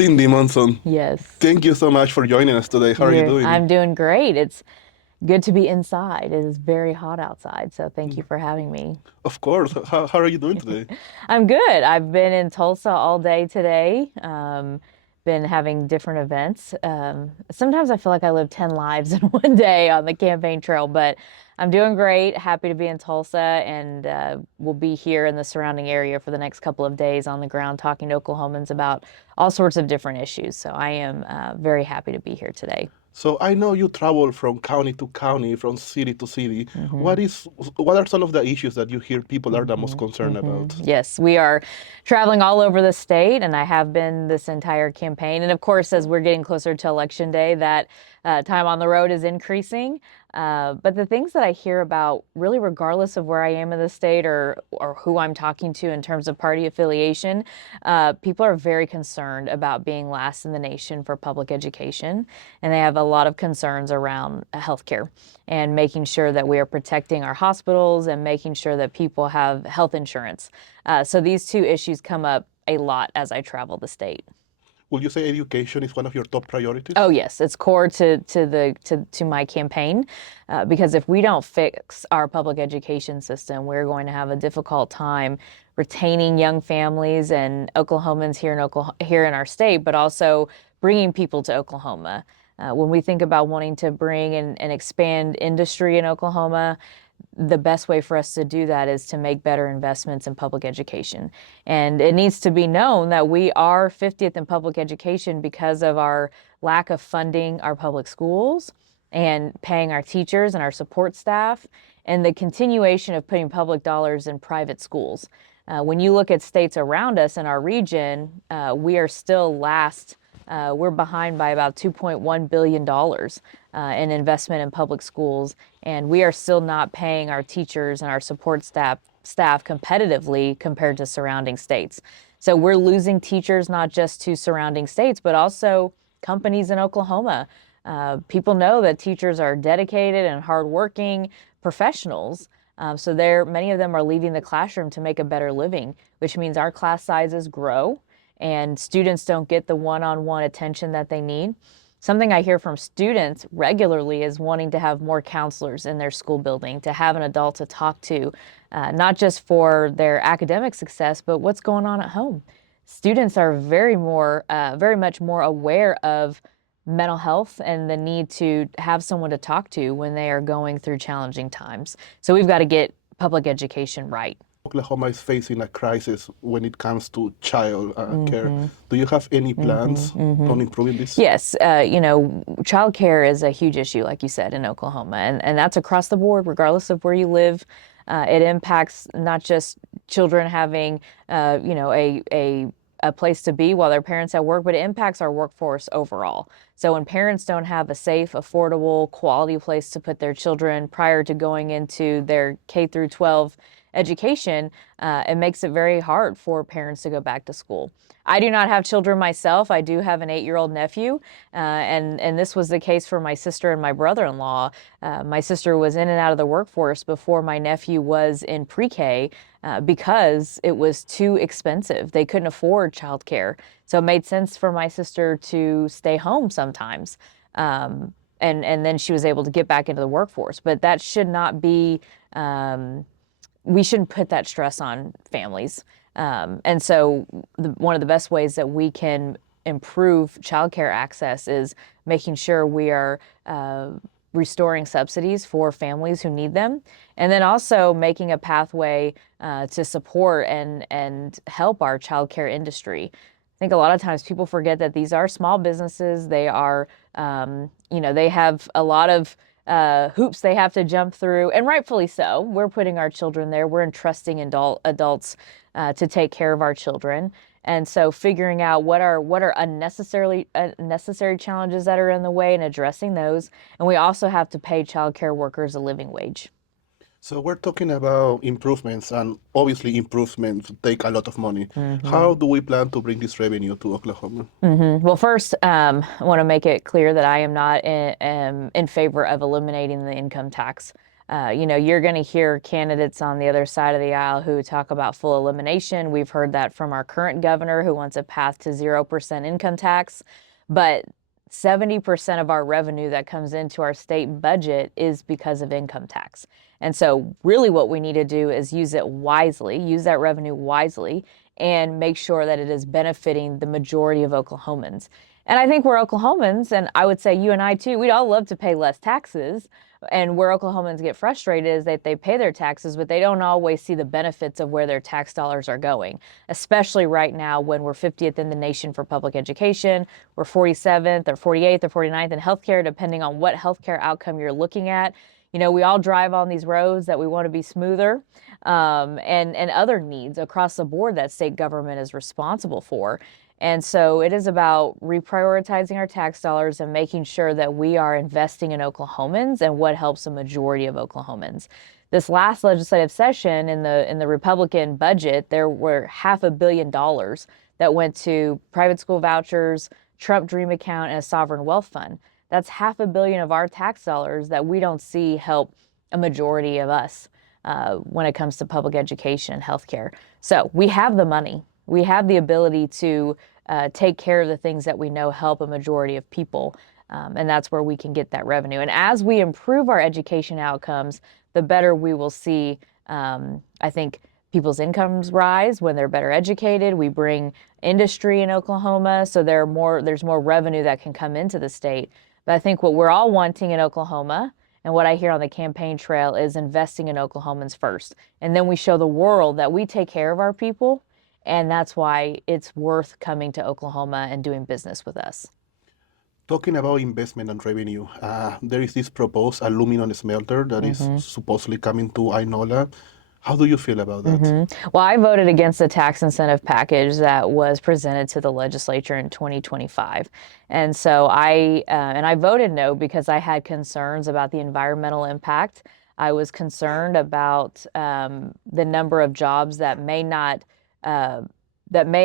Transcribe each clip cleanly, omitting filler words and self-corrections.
Cyndi Munson, Yes. thank you so much for joining us today. How are you doing? I'm doing great. It's good to be inside. It is very hot outside, so thank you for having me. Of course. How are you doing today? I'm good. I've been in Tulsa all day today. Been having different events. Sometimes I feel like I live 10 lives in one day on the campaign trail, but I'm doing great. Happy to be in Tulsa, and we'll be here in the surrounding area for the next couple of days on the ground talking to Oklahomans about all sorts of different issues. So I am very happy to be here today. So I know you travel from county to county, from city to city. hmm What is what are some of the issues that you hear people are the most hmm concerned about? Yes, we are traveling all over the state, and I have been this entire campaign. And of course, as we're getting closer to Election Day, that time on the road is increasing. But the things that I hear about, really, regardless of where I am in the state or who I'm talking to in terms of party affiliation, people are very concerned about being last in the nation for public education, and they have a lot of concerns around healthcare and making sure that we are protecting our hospitals and making sure that people have health insurance. So these two issues come up a lot as I travel the state. Would you say education is one of your top Oh priorities? yes, it's core to my campaign, because if we don't fix our public education system, we're going to have a difficult time retaining young families and Oklahomans here in our state, but also bringing people to Oklahoma. When we think about wanting to bring and expand industry in Oklahoma, the best way for us to do that is to make better investments in public education. And it needs to be known that we are 50th in public education because of our lack of funding our public schools and paying our teachers and our support staff, and the continuation of putting public dollars in private schools. When you look at states around us in our region, we are still last. We're behind by about $2.1 billion in investment in public schools, and we are still not paying our teachers and our support staff competitively compared to surrounding states. So we're losing teachers not just to surrounding states, but also companies in Oklahoma. People know that teachers are dedicated and hardworking professionals. So many of them are leaving the classroom to make a better living, which means our class sizes grow and students don't get the one-on-one attention that they need. Something I hear from students regularly is wanting to have more counselors in their school building, to have an adult to talk to, not just for their academic success, but what's going on at home. Students are very much more aware of mental health and the need to have someone to talk to when they are going through challenging times. So we've got to get public education right. Oklahoma is facing a crisis when it comes to child care. hmm Do you have any hmm plans hmm on improving this? Yes, childcare is a huge issue, like you said, in Oklahoma, and that's across the board, regardless of where you live. It impacts not just children having, a place to be while their parents at work, but it impacts our workforce overall. So when parents don't have a safe, affordable, quality place to put their children prior to going into their K through 12 education, it makes it very hard for parents to go back to school. I do not have children myself. I do have an 8-year-old nephew, and this was the case for my sister and my brother-in-law. My sister was in and out of the workforce before my nephew was in pre-K, because it was too expensive. They couldn't afford childcare, so it made sense for my sister to stay home sometimes. And then she was able to get back into the workforce. But that should not be. We shouldn't put that stress on families. And so one of the best ways that we can improve childcare access is making sure we are restoring subsidies for families who need them, and then also making a pathway to support and help our childcare industry. I think a lot of times people forget that these are small businesses. They are, they have a lot of hoops they have to jump through, and rightfully so. We're putting our children there. We're entrusting adults to take care of our children. And so figuring out what are unnecessary challenges that are in the way and addressing those. And we also have to pay childcare workers a living wage. So we're talking about improvements, and obviously improvements take a lot of money. hmm How do we plan to bring this revenue to Oklahoma? Well, first, I want to make it clear that I am not in favor of eliminating the income tax. You're going to hear candidates on the other side of the aisle who talk about full elimination. We've heard that from our current governor who wants a path to 0% income tax. But 70% of our revenue that comes into our state budget is because of income tax. And so really what we need to do is use it wisely, use that revenue wisely, and make sure that it is benefiting the majority of Oklahomans. And I think we're Oklahomans, and I would say you and I too, we'd all love to pay less taxes. And where Oklahomans get frustrated is that they pay their taxes, but they don't always see the benefits of where their tax dollars are going, especially right now when we're 50th in the nation for public education, we're 47th or 48th or 49th in healthcare, depending on what healthcare outcome you're looking at. We all drive on these roads that we want to be smoother, and other needs across the board that state government is responsible for. And so it is about reprioritizing our tax dollars and making sure that we are investing in Oklahomans and what helps a majority of Oklahomans. This last legislative session in the Republican budget, there were $500 million that went to private school vouchers, Trump Dream Account, and a sovereign wealth fund. That's $500 million of our tax dollars that we don't see help a majority of us when it comes to public education and healthcare. So we have the money. We have the ability to take care of the things that we know help a majority of people, and that's where we can get that revenue. And as we improve our education outcomes, the better we will see, I think, people's incomes rise when they're better educated. We bring industry in Oklahoma, so there's more revenue that can come into the state. But I think what we're all wanting in Oklahoma, and what I hear on the campaign trail, is investing in Oklahomans first. And then we show the world that we take care of our people, and that's why it's worth coming to Oklahoma and doing business with us. Talking about investment and revenue, there is this proposed aluminum smelter that is supposedly coming to Ainola. How do you feel about that? Well, I voted against the tax incentive package that was presented to the legislature in 2025. And so I voted no because I had concerns about the environmental impact. I was concerned about the number of jobs that may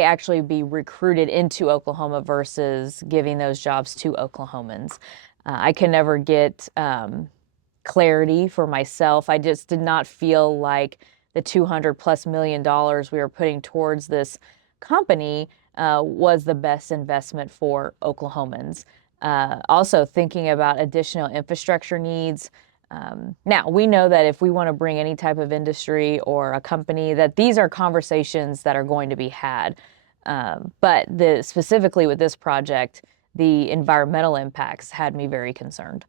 actually be recruited into Oklahoma versus giving those jobs to Oklahomans. I can never get clarity for myself. I just did not feel like the $200+ million we were putting towards this company was the best investment for Oklahomans. Also thinking about additional infrastructure needs. Now, we know that if we want to bring any type of industry or a company, that these are conversations that are going to be had. But specifically with this project, the environmental impacts had me very concerned.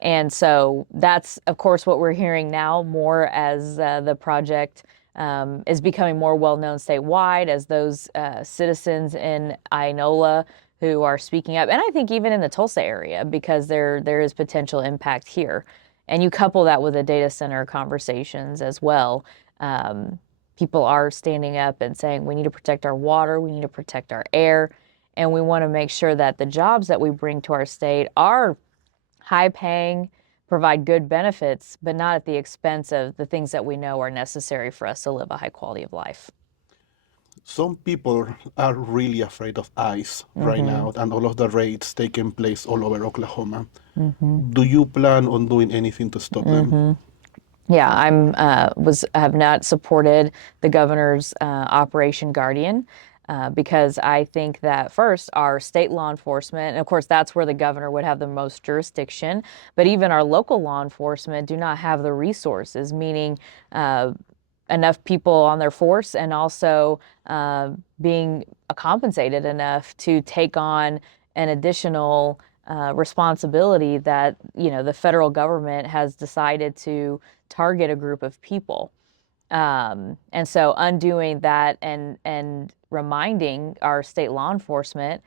And so that's, of course, what we're hearing now more as the project is becoming more well-known statewide, as those citizens in Ainola who are speaking up, and I think even in the Tulsa area, because there is potential impact here. And you couple that with the data center conversations as well. People are standing up and saying, we need to protect our water, we need to protect our air, and we want to make sure that the jobs that we bring to our state are high paying, provide good benefits, but not at the expense of the things that we know are necessary for us to live a high quality of life. Some people are really afraid of ICE right now and all of the raids taking place all over Oklahoma. Do you plan on doing anything to stop them? Yeah, I have not supported the governor's Operation Guardian. Because I think that first, our state law enforcement, and of course that's where the governor would have the most jurisdiction, but even our local law enforcement do not have the resources, meaning enough people on their force and also being compensated enough to take on an additional responsibility that, the federal government has decided to target a group of people. And so undoing that and reminding our state law enforcement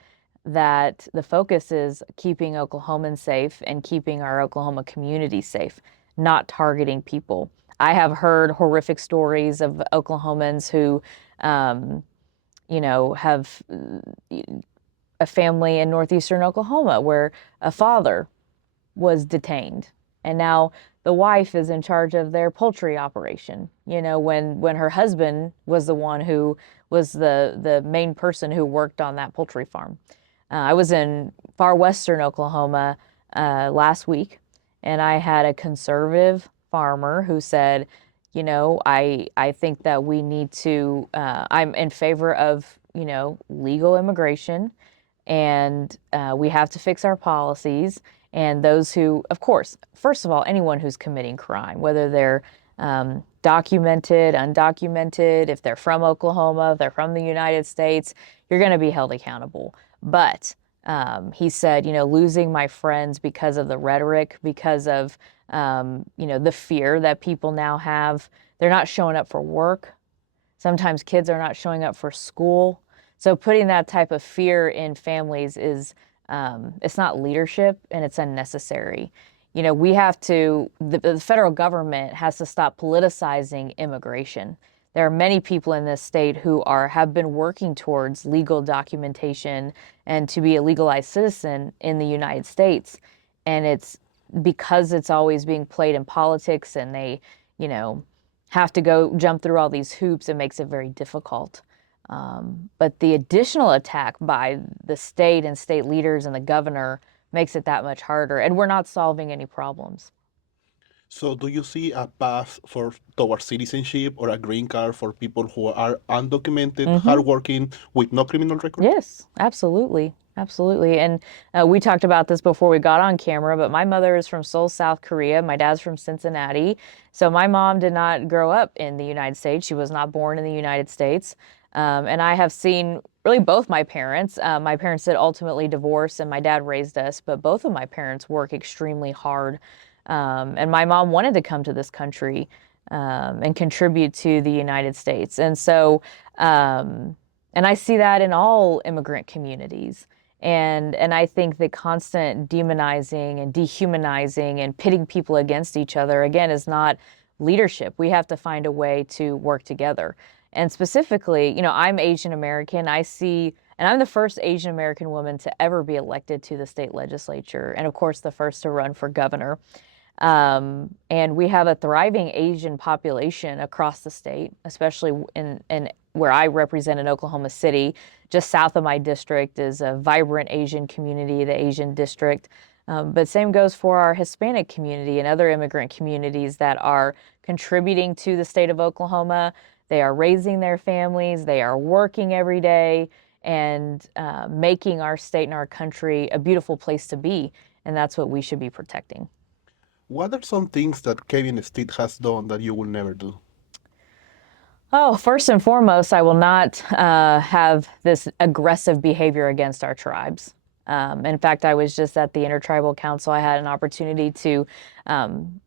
that the focus is keeping Oklahomans safe and keeping our Oklahoma community safe, not targeting people. I have heard horrific stories of Oklahomans who, have a family in northeastern Oklahoma where a father was detained, and now the wife is in charge of their poultry operation, when her husband was the one who was the main person who worked on that poultry farm. I was in far western Oklahoma last week, and I had a conservative farmer who said, you know, I think that we need to, I'm in favor of, you know, legal immigration, and we have to fix our policies. And those who, of course, first of all, anyone who's committing crime, whether they're documented, undocumented, if they're from Oklahoma, if they're from the United States, you're going to be held accountable. But he said, you know, losing my friends because of the rhetoric, because of, you know, the fear that people now have. They're not showing up for work. Sometimes kids are not showing up for school. So putting that type of fear in families is, it's not leadership, and it's unnecessary. You know, we have to, the federal government has to stop politicizing immigration. There are many people in this state who have been working towards legal documentation and to be a legalized citizen in the United States. And it's because it's always being played in politics, and they, you know, have to go jump through all these hoops, it makes it very difficult. But the additional attack by the state and state leaders and the governor makes it that much harder, and we're not solving any problems. So, do you see a path towards citizenship or a green card for people who are undocumented, hardworking, with no criminal record? Yes, absolutely. Absolutely. And we talked about this before we got on camera, but my mother is from Seoul, South Korea. My dad's from Cincinnati. So my mom did not grow up in the United States. She was not born in the United States. And I have seen really both my parents. My parents did ultimately divorce, and my dad raised us, but both of my parents work extremely hard. And my mom wanted to come to this country and contribute to the United States. And so, and I see that in all immigrant communities. And I think the constant demonizing and dehumanizing and pitting people against each other, again, is not leadership. We have to find a way to work together. And specifically, you know, I'm Asian American. And I'm the first Asian American woman to ever be elected to the state legislature, and of course, the first to run for governor. And we have a thriving Asian population across the state, especially in where I represent in Oklahoma City. Just south of my district is a vibrant Asian community, the Asian district. But same goes for our Hispanic community and other immigrant communities that are contributing to the state of Oklahoma. They are raising their families, they are working every day, and making our state and our country a beautiful place to be. And that's what we should be protecting. What are some things that Kevin Stitt has done that you will never do? Oh, first and foremost, I will not have this aggressive behavior against our tribes. In fact, I was just at the Intertribal Council. I had an opportunity to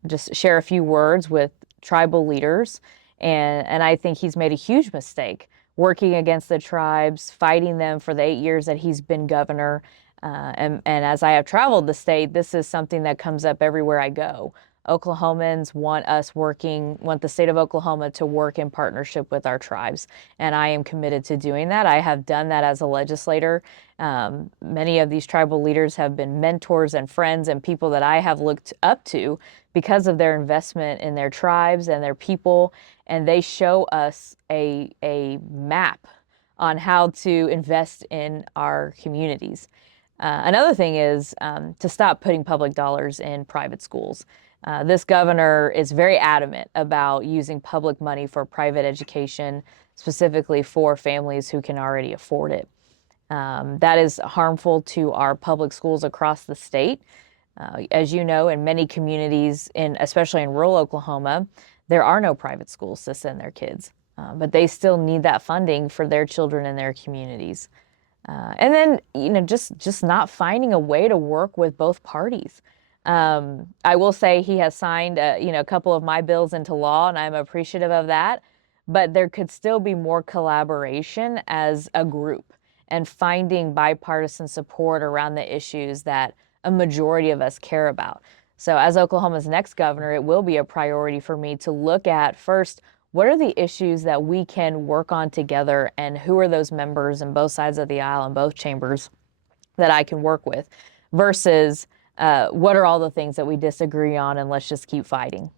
just share a few words with tribal leaders, and I think he's made a huge mistake working against the tribes, fighting them for the 8 years that he's been governor. And as I have traveled the state, this is something that comes up everywhere I go. Oklahomans want the state of Oklahoma to work in partnership with our tribes. And I am committed to doing that. I have done that as a legislator. Many of these tribal leaders have been mentors and friends and people that I have looked up to because of their investment in their tribes and their people. And they show us a map on how to invest in our communities. Another thing is to stop putting public dollars in private schools. This governor is very adamant about using public money for private education, specifically for families who can already afford it. That is harmful to our public schools across the state. As you know, in many communities, especially in rural Oklahoma, there are no private schools to send their kids, but they still need that funding for their children and their communities. And then, you know, just not finding a way to work with both parties. I will say he has signed, a couple of my bills into law, and I'm appreciative of that. But there could still be more collaboration as a group and finding bipartisan support around the issues that a majority of us care about. So as Oklahoma's next governor, it will be a priority for me to look at first, what are the issues that we can work on together, and who are those members on both sides of the aisle in both chambers that I can work with, versus what are all the things that we disagree on, and let's just keep fighting.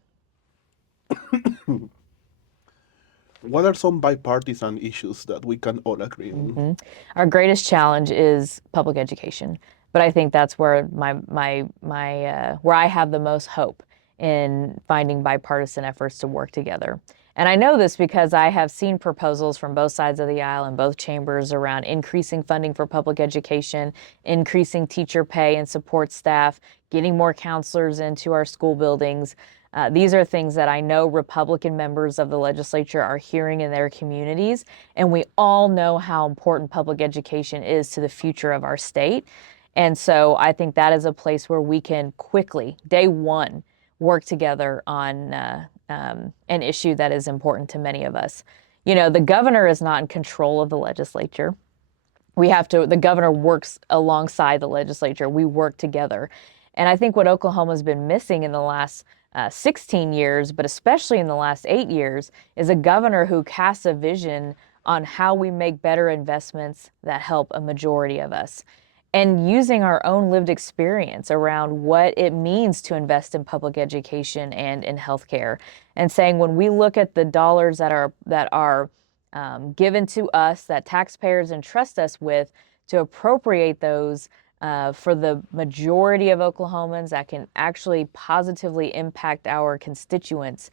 What are some bipartisan issues that we can all agree on? Our greatest challenge is public education, but I think that's where where I have the most hope in finding bipartisan efforts to work together. And I know this because I have seen proposals from both sides of the aisle in both chambers around increasing funding for public education, increasing teacher pay and support staff, getting more counselors into our school buildings. These are things that I know Republican members of the legislature are hearing in their communities, and we all know how important public education is to the future of our state. And so I think that is a place where we can quickly, day one, work together on an issue that is important to many of us. You know, the governor is not in control of the legislature. The governor works alongside the legislature. We work together. And I think what Oklahoma's been missing in the last 16 years, but especially in the last 8 years, is a governor who casts a vision on how we make better investments that help a majority of us. And using our own lived experience around what it means to invest in public education and in healthcare, and saying when we look at the dollars that are given to us, that taxpayers entrust us with, to appropriate those for the majority of Oklahomans that can actually positively impact our constituents,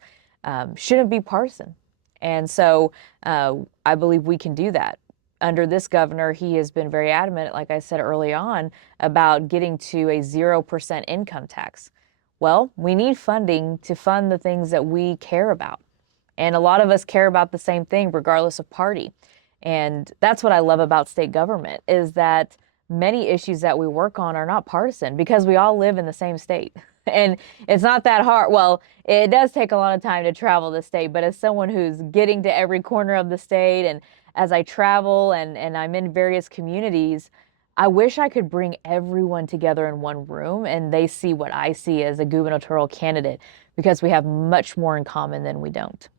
shouldn't be partisan. And so I believe we can do that. Under this governor, he has been very adamant, like I said early on, about getting to a 0% income tax. Well, we need funding to fund the things that we care about. And a lot of us care about the same thing, regardless of party. And that's what I love about state government, is that many issues that we work on are not partisan because we all live in the same state. And it's not that hard. Well, it does take a lot of time to travel the state, but as someone who's getting to every corner of the state, and as I travel and I'm in various communities, I wish I could bring everyone together in one room and they see what I see as a gubernatorial candidate, because we have much more in common than we don't.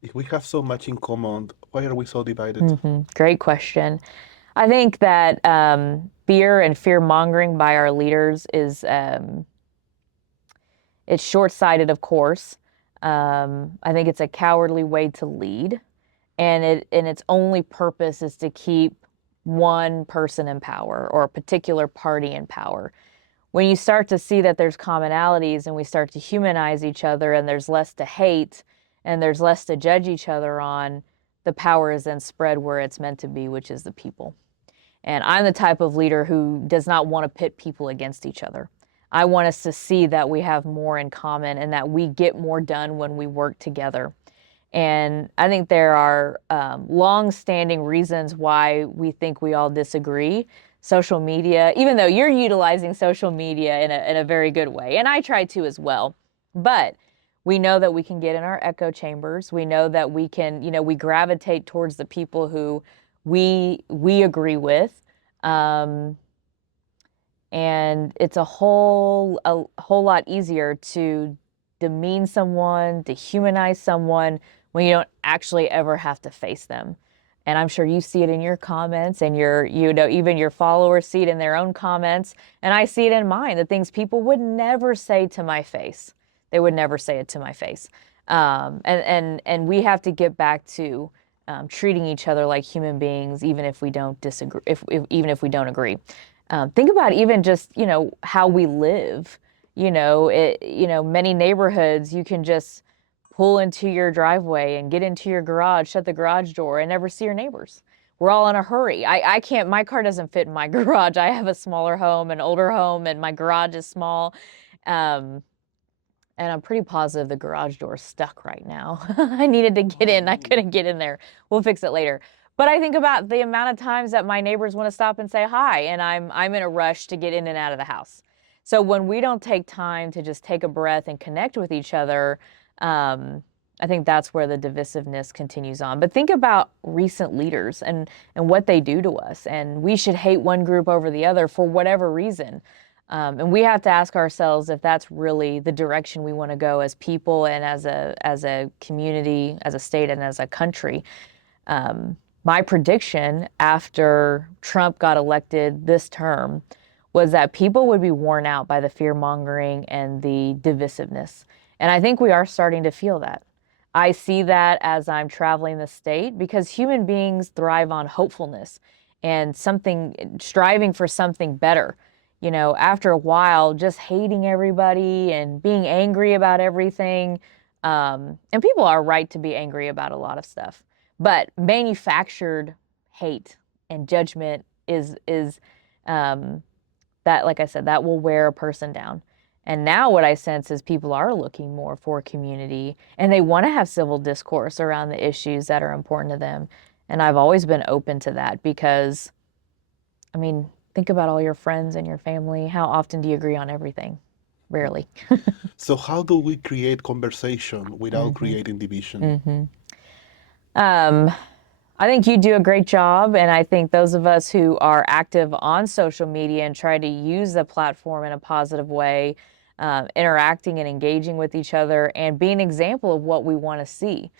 If we have so much in common, why are we so divided? Great question. I think that fear and fear mongering by our leaders is it's short-sighted, of course. I think it's a cowardly way to lead, and its only purpose is to keep one person in power or a particular party in power. When you start to see that there's commonalities and we start to humanize each other and there's less to hate and there's less to judge each other on, the power is then spread where it's meant to be, which is the people. And I'm the type of leader who does not want to pit people against each other. I want us to see that we have more in common and that we get more done when we work together. And I think there are long-standing reasons why we think we all disagree. Social media, even though you're utilizing social media in a very good way, and I try to as well, but we know that we can get in our echo chambers. We know that we can, we gravitate towards the people who we agree with. And it's a whole lot easier to demean someone, to humanize someone when you don't actually ever have to face them. And I'm sure you see it in your comments, and even your followers see it in their own comments. And I see it in mine, the things people would never say to my face. They would never say it to my face. And we have to get back to treating each other like human beings, even if we don't disagree, even if we don't agree. Think about even just, how we live. Many neighborhoods, you can just pull into your driveway and get into your garage, shut the garage door, and never see your neighbors. We're all in a hurry. I can't, my car doesn't fit in my garage. I have a smaller home, an older home, and my garage is small. And I'm pretty positive the garage door is stuck right now. I needed to get in. I couldn't get in there. We'll fix it later. But I think about the amount of times that my neighbors want to stop and say hi, and I'm in a rush to get in and out of the house. So when we don't take time to just take a breath and connect with each other, I think that's where the divisiveness continues on. But think about recent leaders and what they do to us. And we should hate one group over the other for whatever reason. And we have to ask ourselves if that's really the direction we want to go as people and as a community, as a state, and as a country. My prediction after Trump got elected this term was that people would be worn out by the fear-mongering and the divisiveness. And I think we are starting to feel that. I see that as I'm traveling the state, because human beings thrive on hopefulness and striving for something better. after a while, just hating everybody and being angry about everything. And people are right to be angry about a lot of stuff, but manufactured hate and judgment is um, that, like I said, that will wear a person down. And now what I sense is people are looking more for community and they want to have civil discourse around the issues that are important to them. And I've always been open to that because, I mean, think about all your friends and your family. How often do you agree on everything? Rarely. So how do we create conversation without Mm-hmm. creating division? Mm-hmm. Um, I think you do a great job, and I think those of us who are active on social media and try to use the platform in a positive way, interacting and engaging with each other, and being an example of what we want to see.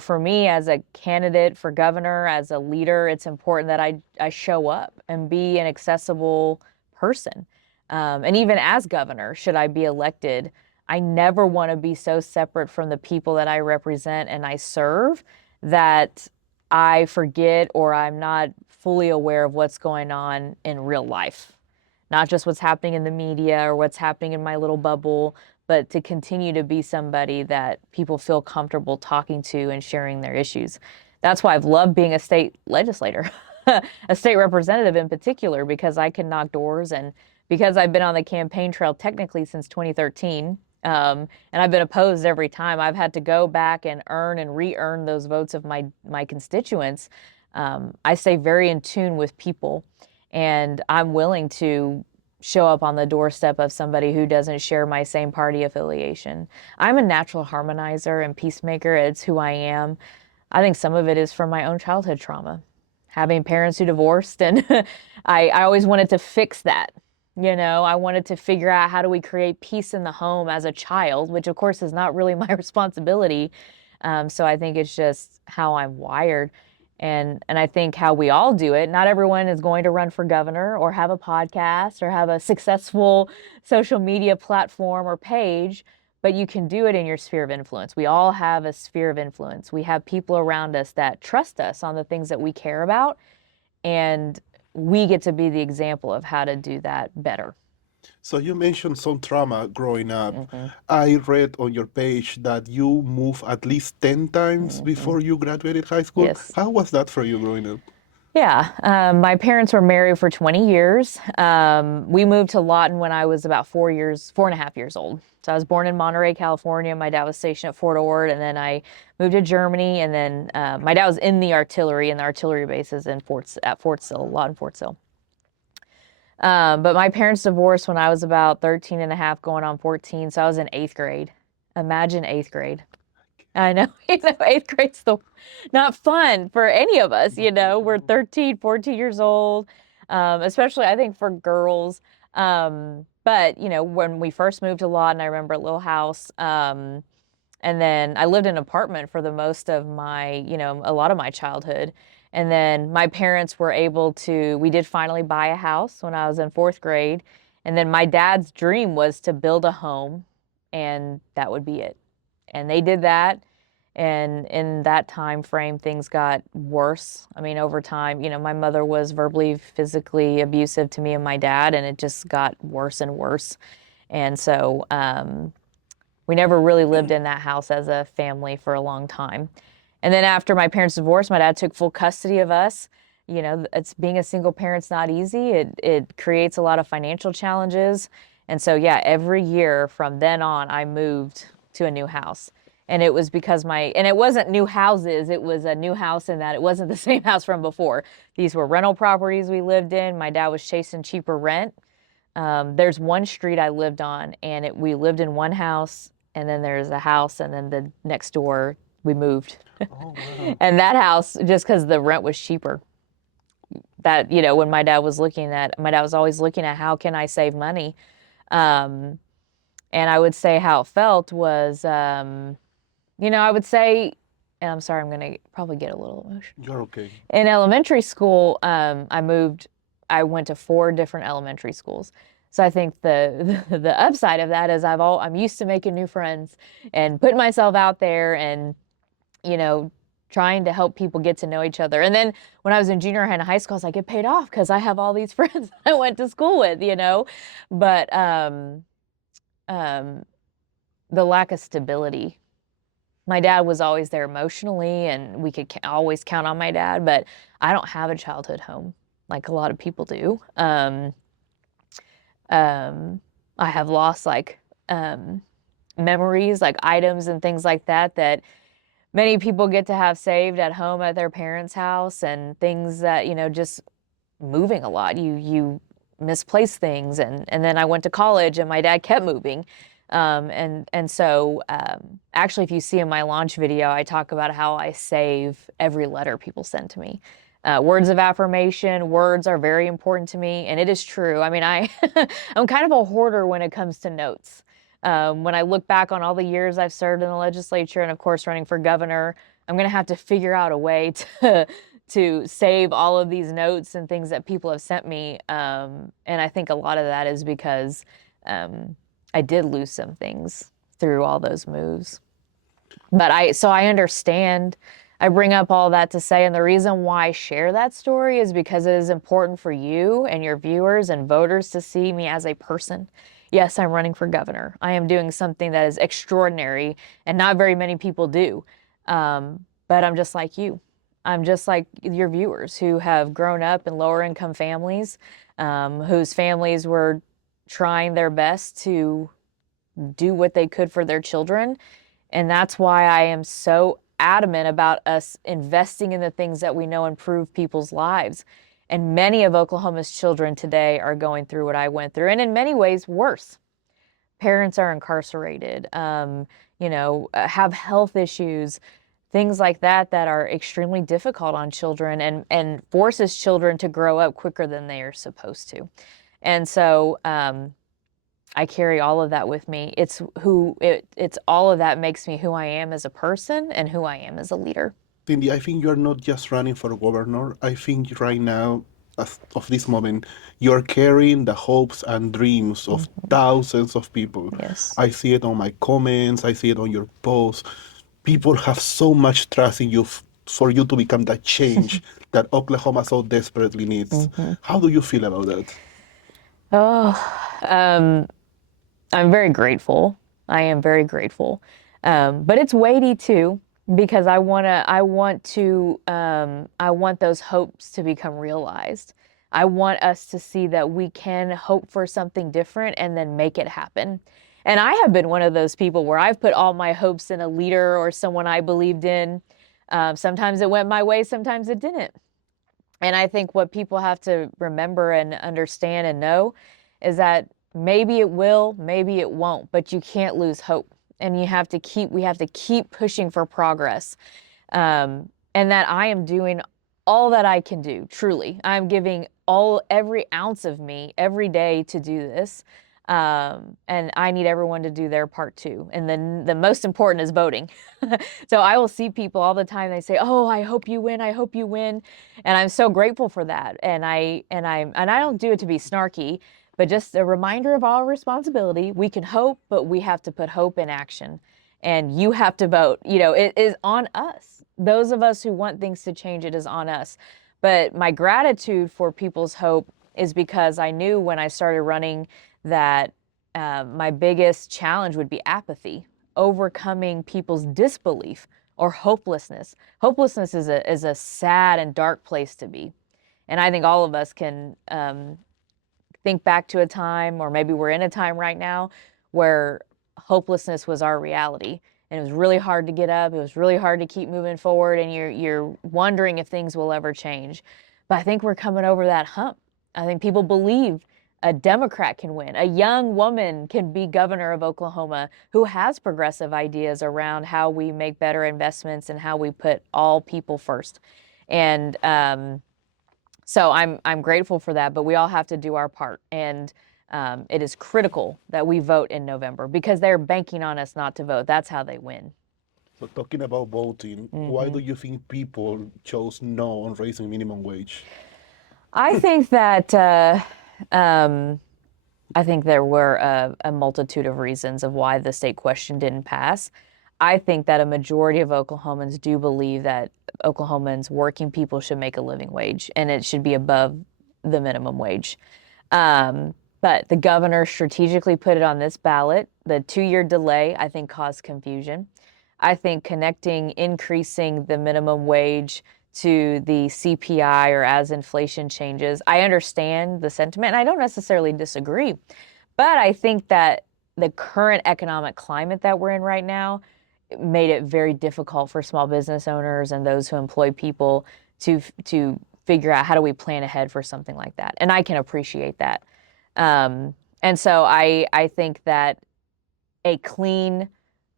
For me as a candidate for governor, as a leader, it's important that I show up and be an accessible person. And even as governor, should I be elected, I never want to be so separate from the people that I represent and I serve that I forget or I'm not fully aware of what's going on in real life. Not just what's happening in the media or what's happening in my little bubble, but to continue to be somebody that people feel comfortable talking to and sharing their issues. That's why I've loved being a state legislator, a state representative in particular, because I can knock doors and because I've been on the campaign trail technically since 2013. And I've been opposed every time. I've had to go back and earn and re-earn those votes of my constituents. I stay very in tune with people, and I'm willing to show up on the doorstep of somebody who doesn't share my same party affiliation. I'm a natural harmonizer and peacemaker. It's who I am. I think some of it is from my own childhood trauma, having parents who divorced, and I always wanted to fix that. I wanted to figure out how do we create peace in the home as a child, which of course is not really my responsibility. So I think it's just how I'm wired. And I think how we all do it, not everyone is going to run for governor or have a podcast or have a successful social media platform or page, but you can do it in your sphere of influence. We all have a sphere of influence. We have people around us that trust us on the things that we care about, and we get to be the example of how to do that better. So you mentioned some trauma growing up. Mm-hmm. I read on your page that you moved at least 10 times Mm-hmm. before you graduated high school. Yes. How was that for you growing up? Yeah, my parents were married for 20 years. We moved to Lawton when I was about 4.5 years old. So I was born in Monterey, California. My dad was stationed at Fort Ord, and then I moved to Germany. And then my dad was in the artillery, and the artillery bases at Fort Sill, Lawton, Fort Sill. But my parents divorced when I was about 13 and a half, going on 14. So I was in 8th grade. Imagine 8th grade. I know, 8th grade's not fun for any of us, we're 13, 14 years old, especially I think for girls. But, when we first moved to Lawton, I remember a little house. And then I lived in an apartment for the most of a lot of my childhood. And then my parents were we did finally buy a house when I was in 4th grade. And then my dad's dream was to build a home, and that would be it. And they did that. And in that time frame, things got worse. I mean, over time, my mother was verbally, physically abusive to me and my dad, and it just got worse and worse. And so we never really lived in that house as a family for a long time. And then after my parents divorced, my dad took full custody of us. It's being a single parent's not easy. It creates a lot of financial challenges. And so, yeah, every year from then on, I moved to a new house. And it was because and it wasn't new houses. It was a new house in that it wasn't the same house from before. These were rental properties we lived in. My dad was chasing cheaper rent. There's one street I lived on, and we lived in one house, and then there's a house, and then the next door we moved. Oh, wow. And that house, just because the rent was cheaper. That, when my dad was always looking at how can I save money. And I would say how it felt was, I would say, and I'm sorry, I'm going to probably get a little emotional. You're okay. In elementary school, I went to 4 different elementary schools. So I think the upside of that is I'm used to making new friends and putting myself out there and, trying to help people get to know each other. And then when I was in junior high and high school, I was like, get paid off because I have all these friends I went to school with, But um, the lack of stability. My dad was always there emotionally, and we could always count on my dad, but I don't have a childhood home like a lot of people do. I have lost memories, like items and things like that, that many people get to have saved at home at their parents' house, and things that, just moving a lot. You misplace things, and then I went to college and my dad kept moving. Actually, if you see in my launch video, I talk about how I save every letter people send to me. Words of affirmation, words are very important to me, and it is true. I mean, I'm kind of a hoarder when it comes to notes. When I look back on all the years I've served in the legislature and, of course, running for governor, I'm going to have to figure out a way to save all of these notes and things that people have sent me. And I think a lot of that is because I did lose some things through all those moves. So I understand. I bring up all that to say, and the reason why I share that story is because it is important for you and your viewers and voters to see me as a person. Yes, I'm running for governor. I am doing something that is extraordinary and not very many people do. But I'm just like you. I'm just like your viewers who have grown up in lower income families, whose families were trying their best to do what they could for their children. And that's why I am so adamant about us investing in the things that we know improve people's lives. And many of Oklahoma's children today are going through what I went through, and in many ways worse. Parents are incarcerated, have health issues, things like that that are extremely difficult on children, and forces children to grow up quicker than they are supposed to. And so I carry all of that with me. It's all of that makes me who I am as a person and who I am as a leader. Cyndi, I think you're not just running for governor. I think right now, as of this moment, you're carrying the hopes and dreams of thousands of people. Yes. I see it on my comments, I see it on your posts. People have so much trust in you for you to become that change that Oklahoma so desperately needs. How do you feel about that? Oh, I'm very grateful. I am very grateful. But it's weighty too, because I want those hopes to become realized. I want us to see that we can hope for something different and then make it happen. And I have been one of those people where I've put all my hopes in a leader or someone I believed in. Sometimes it went my way, sometimes it didn't. And I think what people have to remember and understand and know is that maybe it will, maybe it won't, but you can't lose hope. And we have to keep pushing for progress. And that I am doing all that I can do, truly. I'm giving every ounce of me every day to do this. And I need everyone to do their part too. And then the most important is voting. So I will see people all the time. They say, "Oh, I hope you win. I hope you win." And I'm so grateful for that. And I don't do it to be snarky, but just a reminder of our responsibility. We can hope, but we have to put hope in action. And you have to vote. It is on us. Those of us who want things to change, it is on us. But my gratitude for people's hope is because I knew when I started running that my biggest challenge would be apathy, overcoming people's disbelief or hopelessness. Hopelessness is a sad and dark place to be. And I think all of us can think back to a time, or maybe we're in a time right now, where hopelessness was our reality. And it was really hard to get up. It was really hard to keep moving forward. And you're wondering if things will ever change. But I think we're coming over that hump. I think people believe a Democrat can win. A young woman can be governor of Oklahoma who has progressive ideas around how we make better investments and how we put all people first. And so I'm grateful for that, but we all have to do our part. And it is critical that we vote in November because they're banking on us not to vote. That's how they win. So talking about voting, why do you think people chose no on raising minimum wage? I think that I think there were a multitude of reasons of why the state question didn't pass. I think that a majority of Oklahomans do believe that Oklahomans, working people, should make a living wage, and it should be above the minimum wage. But the governor strategically put it on this ballot. The 2-year delay, I think, caused confusion. I think increasing the minimum wage to the CPI or as inflation changes, I understand the sentiment, and I don't necessarily disagree. But I think that the current economic climate that we're in right now made it very difficult for small business owners and those who employ people to figure out how do we plan ahead for something like that. And I can appreciate that. And so I think that a clean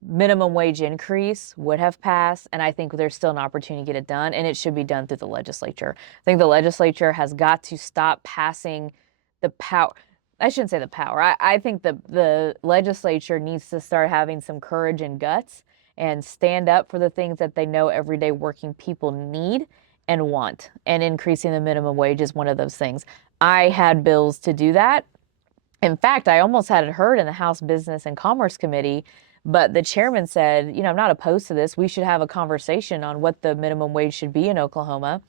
minimum wage increase would have passed, and I think there's still an opportunity to get it done, and it should be done through the legislature. I think the legislature has got to stop passing the power. I shouldn't say the power. I think the legislature needs to start having some courage and guts and stand up for the things that they know everyday working people need and want. And increasing the minimum wage is one of those things. I had bills to do that. In fact, I almost had it heard in the House Business and Commerce Committee, but the chairman said, I'm not opposed to this. We should have a conversation on what the minimum wage should be in Oklahoma.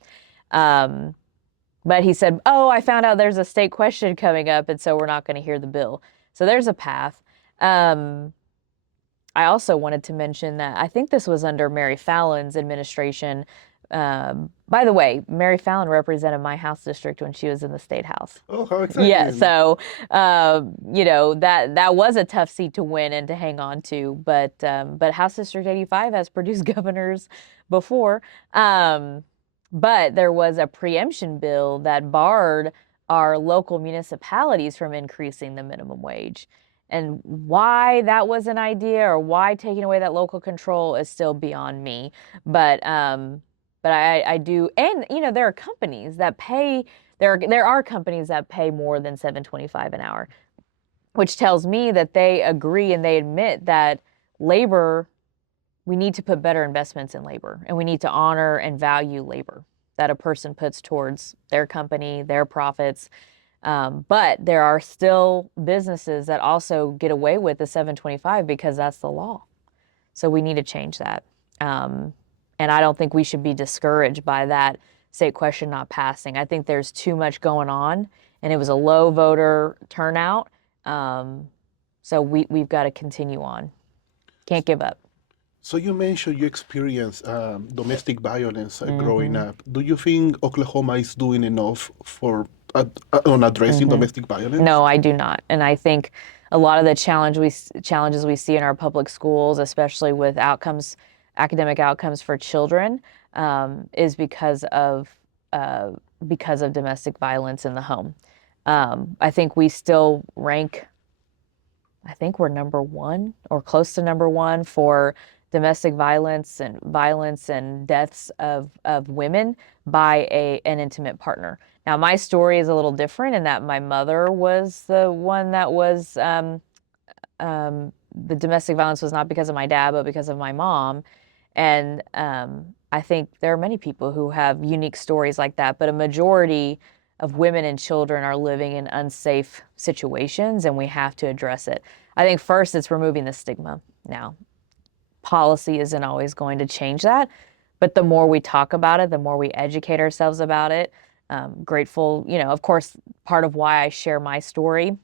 But he said, I found out there's a state question coming up, and so we're not going to hear the bill. So there's a path. I also wanted to mention that I think this was under Mary Fallon's administration. By the way, Mary Fallon represented my House district when she was in the State House. Oh, how exciting. Yeah, so, that was a tough seat to win and to hang on to, but House District 85 has produced governors before. But there was a preemption bill that barred our local municipalities from increasing the minimum wage. And why that was an idea or why taking away that local control is still beyond me. But I do, and there are companies that pay. There are companies that pay more than $7.25 an hour, which tells me that they agree and they admit that labor. We need to put better investments in labor, and we need to honor and value labor that a person puts towards their company, their profits. But there are still businesses that also get away with the $7.25 because that's the law. So we need to change that. And I don't think we should be discouraged by that state question not passing. I think there's too much going on, and it was a low voter turnout. So we've got to continue on. Can't give up. So you mentioned you experienced domestic violence growing up. Do you think Oklahoma is doing enough for on addressing domestic violence? No, I do not. And I think a lot of the challenges we see in our public schools, especially with academic outcomes for children, is because of domestic violence in the home. I think we still rank. I think we're number one or close to number one for domestic violence and deaths of women by an intimate partner. Now, my story is a little different in that my mother was the one that was the domestic violence was not because of my dad, but because of my mom. And I think there are many people who have unique stories like that, but a majority of women and children are living in unsafe situations, and we have to address it. I think first it's removing the stigma. Now, policy isn't always going to change that, but the more we talk about it, the more we educate ourselves about it. Grateful, of course, part of why I share my story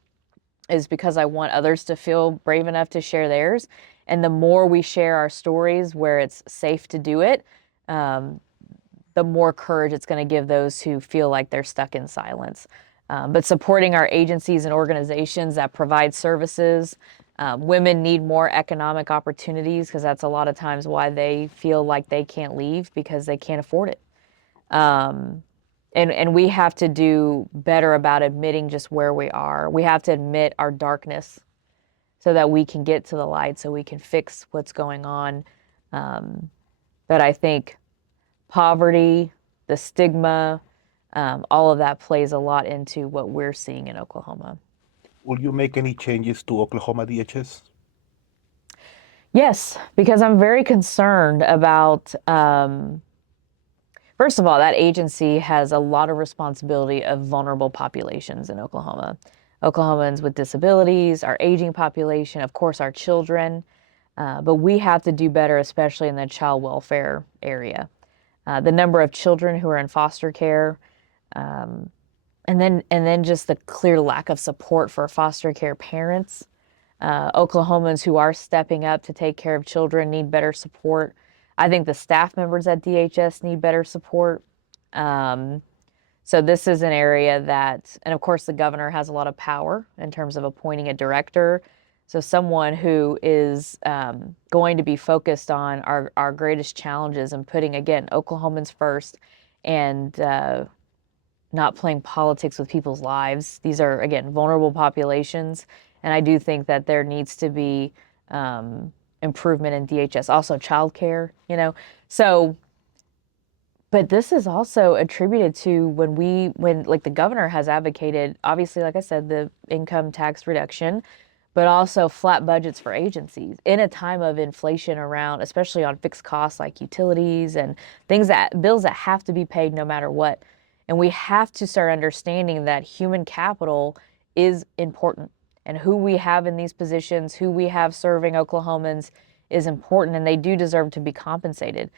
is because I want others to feel brave enough to share theirs. And the more we share our stories where it's safe to do it, the more courage it's going to give those who feel like they're stuck in silence. But supporting our agencies and organizations that provide services. Women need more economic opportunities because that's a lot of times why they feel like they can't leave because they can't afford it. And we have to do better about admitting just where we are. We have to admit our darkness so that we can get to the light, so we can fix what's going on. But I think poverty, the stigma, all of that plays a lot into what we're seeing in Oklahoma. Will you make any changes to Oklahoma DHS? Yes, because I'm very concerned about, first of all, that agency has a lot of responsibility of vulnerable populations in Oklahoma. Oklahomans with disabilities, our aging population, of course, our children. But we have to do better, especially in the child welfare area. The number of children who are in foster care, and then just the clear lack of support for foster care parents. Oklahomans who are stepping up to take care of children need better support. I think the staff members at DHS need better support. So this is an area that, and of course the governor has a lot of power in terms of appointing a director. So someone who is going to be focused on our greatest challenges and putting, again, Oklahomans first, and not playing politics with people's lives. These are, again, vulnerable populations. And I do think that there needs to be improvement in DHS. Also childcare, So, but this is also attributed to when like the governor has advocated, obviously, like I said, the income tax reduction, but also flat budgets for agencies in a time of inflation around, especially on fixed costs like utilities and bills that have to be paid no matter what. And we have to start understanding that human capital is important, and who we have in these positions, who we have serving Oklahomans is important, and they do deserve to be compensated.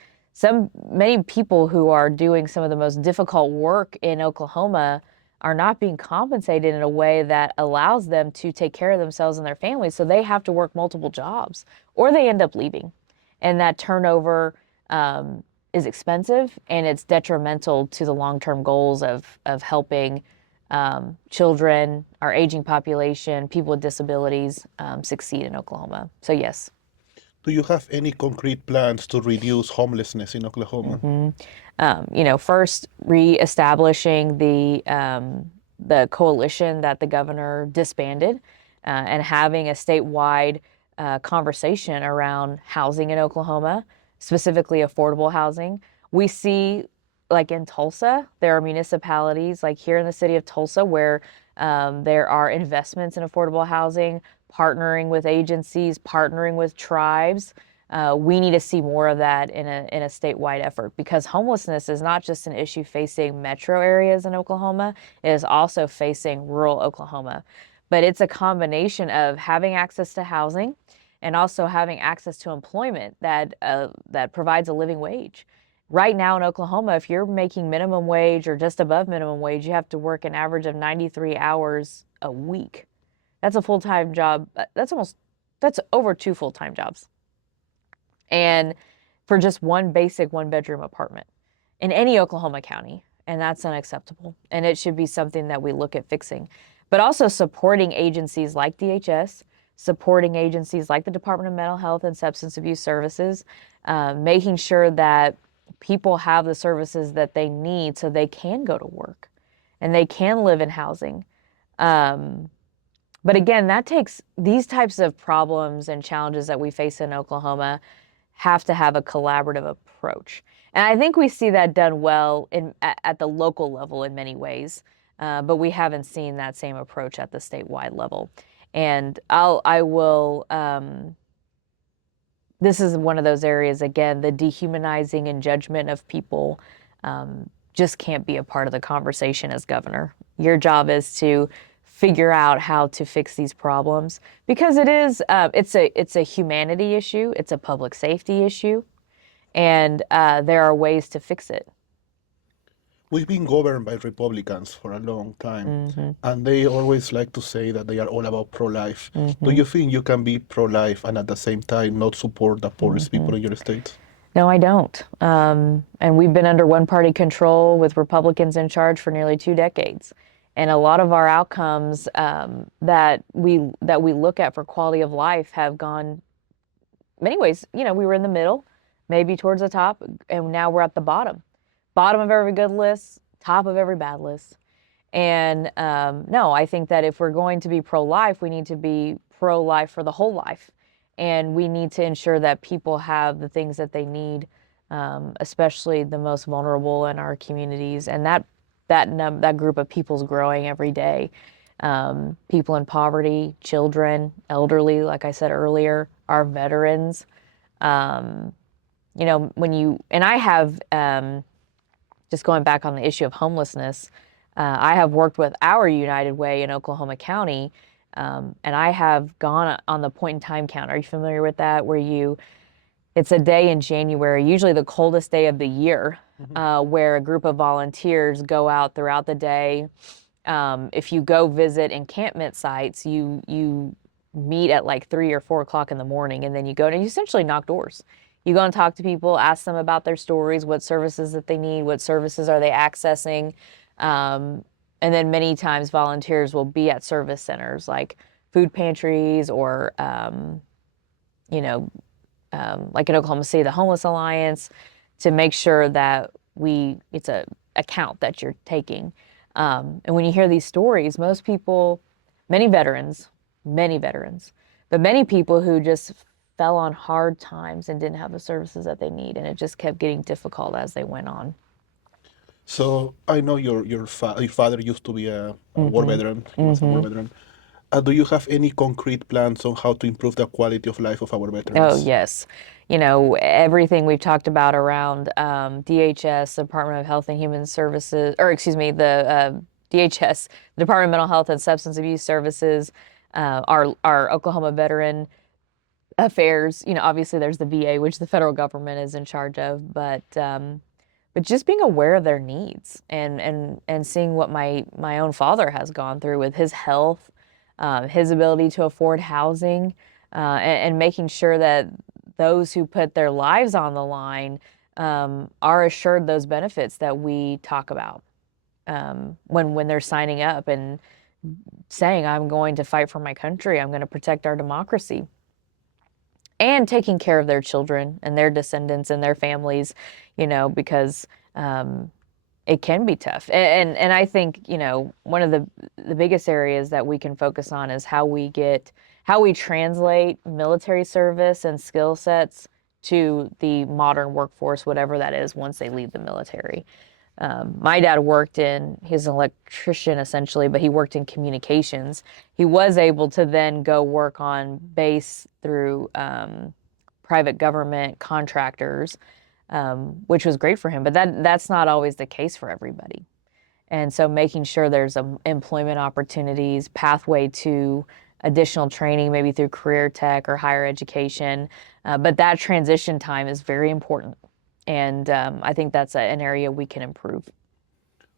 Many people who are doing some of the most difficult work in Oklahoma are not being compensated in a way that allows them to take care of themselves and their families. So they have to work multiple jobs, or they end up leaving. And that turnover is expensive, and it's detrimental to the long-term goals of helping children, our aging population, people with disabilities succeed in Oklahoma. So yes. Do you have any concrete plans to reduce homelessness in Oklahoma? First reestablishing the coalition that the governor disbanded, and having a statewide conversation around housing in Oklahoma, specifically affordable housing. We see, like in Tulsa, there are municipalities, like here in the city of Tulsa, where there are investments in affordable housing, partnering with agencies, partnering with tribes. We need to see more of that in a statewide effort, because homelessness is not just an issue facing metro areas in Oklahoma, it is also facing rural Oklahoma. But it's a combination of having access to housing and also having access to employment that provides a living wage. Right now in Oklahoma, if you're making minimum wage or just above minimum wage, you have to work an average of 93 hours a week. That's a full-time job. That's over 2 full-time jobs. And for just one basic one-bedroom apartment in any Oklahoma county. And that's unacceptable. And it should be something that we look at fixing. But also supporting agencies like DHS, supporting agencies like the Department of Mental Health and Substance Abuse Services, making sure that people have the services that they need so they can go to work and they can live in housing. But again, that takes these types of problems and challenges that we face in Oklahoma have to have a collaborative approach. And I think we see that done well at the local level in many ways, but we haven't seen that same approach at the statewide level. And this is one of those areas, again, the dehumanizing and judgment of people just can't be a part of the conversation as governor. Your job is to figure out how to fix these problems, because it's a humanity issue, it's a public safety issue, and there are ways to fix it. We've been governed by Republicans for a long time, and they always like to say that they are all about pro-life. Do you think you can be pro-life and at the same time not support the poorest people in your state? No, I don't. And we've been under one-party control with Republicans in charge for nearly 2 decades. And a lot of our outcomes that we look at for quality of life have gone, many ways, we were in the middle, maybe towards the top, and now we're at the bottom. Bottom of every good list, top of every bad list. And no, I think that if we're going to be pro-life, we need to be pro-life for the whole life. And we need to ensure that people have the things that they need, especially the most vulnerable in our communities. And that group of people is growing every day. People in poverty, children, elderly, like I said earlier, our veterans. And I have, just going back on the issue of homelessness, I have worked with our United Way in Oklahoma County And I have gone on the point in time count. Are you familiar with that? It's a day in January, usually the coldest day of the year, where a group of volunteers go out throughout the day. If you go visit encampment sites, you meet at like 3 or 4 o'clock in the morning, and then you go and you essentially knock doors. You go and talk to people, ask them about their stories, what services that they need, what services are they accessing. And then many times volunteers will be at service centers like food pantries or, you know, like in Oklahoma City, the Homeless Alliance, to make sure that it's a account that you're taking. And when you hear these stories, most people, many veterans, but many people who just fell on hard times and didn't have the services that they need, and it just kept getting difficult as they went on. So I know your father used to be a war veteran. He was a war veteran. Do you have any concrete plans on how to improve the quality of life of our Oh, veterans? yes. You know, everything we've talked about around DHS, Department of Health and Human Services, or excuse me, the DHS, the Department of Mental Health and Substance Abuse Services, our Oklahoma Veteran Affairs. You know, obviously there's the VA, which the federal government is in charge of, but just being aware of their needs and seeing what my own father has gone through with his health, his ability to afford housing, and making sure that those who put their lives on the line are assured those benefits that we talk about when they're signing up and saying, I'm going to fight for my country, I'm going to protect our democracy, and taking care of their children and their descendants and their families, you know, because it can be tough. And I think, you know, one of the biggest areas that we can focus on is how we translate military service and skill sets to the modern workforce, whatever that is, once they leave the military. My dad he's an electrician essentially, but he worked in communications. He was able to then go work on base through private government contractors, which was great for him. But that's not always the case for everybody. And so making sure there's employment opportunities, pathway to additional training, maybe through career tech or higher education. But that transition time is very important. And I think that's an area we can improve.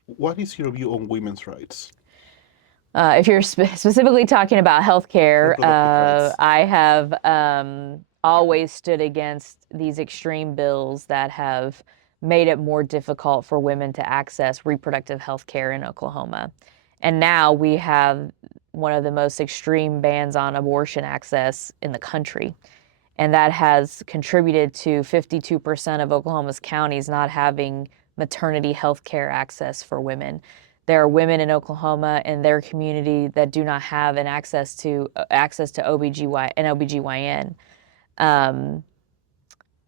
What is your view on women's rights, If you're specifically talking about healthcare, reproductive rights? I have always stood against these extreme bills that have made it more difficult for women to access reproductive health care in Oklahoma. And now we have one of the most extreme bans on abortion access in the country. And that has contributed to 52% of Oklahoma's counties not having maternity health care access for women. There are women in Oklahoma and their community that do not have an access to OBGYN.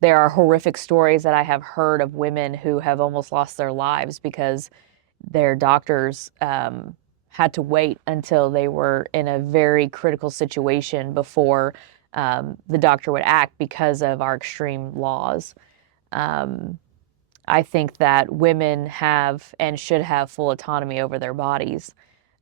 There are horrific stories that I have heard of women who have almost lost their lives because their doctors had to wait until they were in a very critical situation before the doctor would act because of our extreme laws. I think that women have and should have full autonomy over their bodies.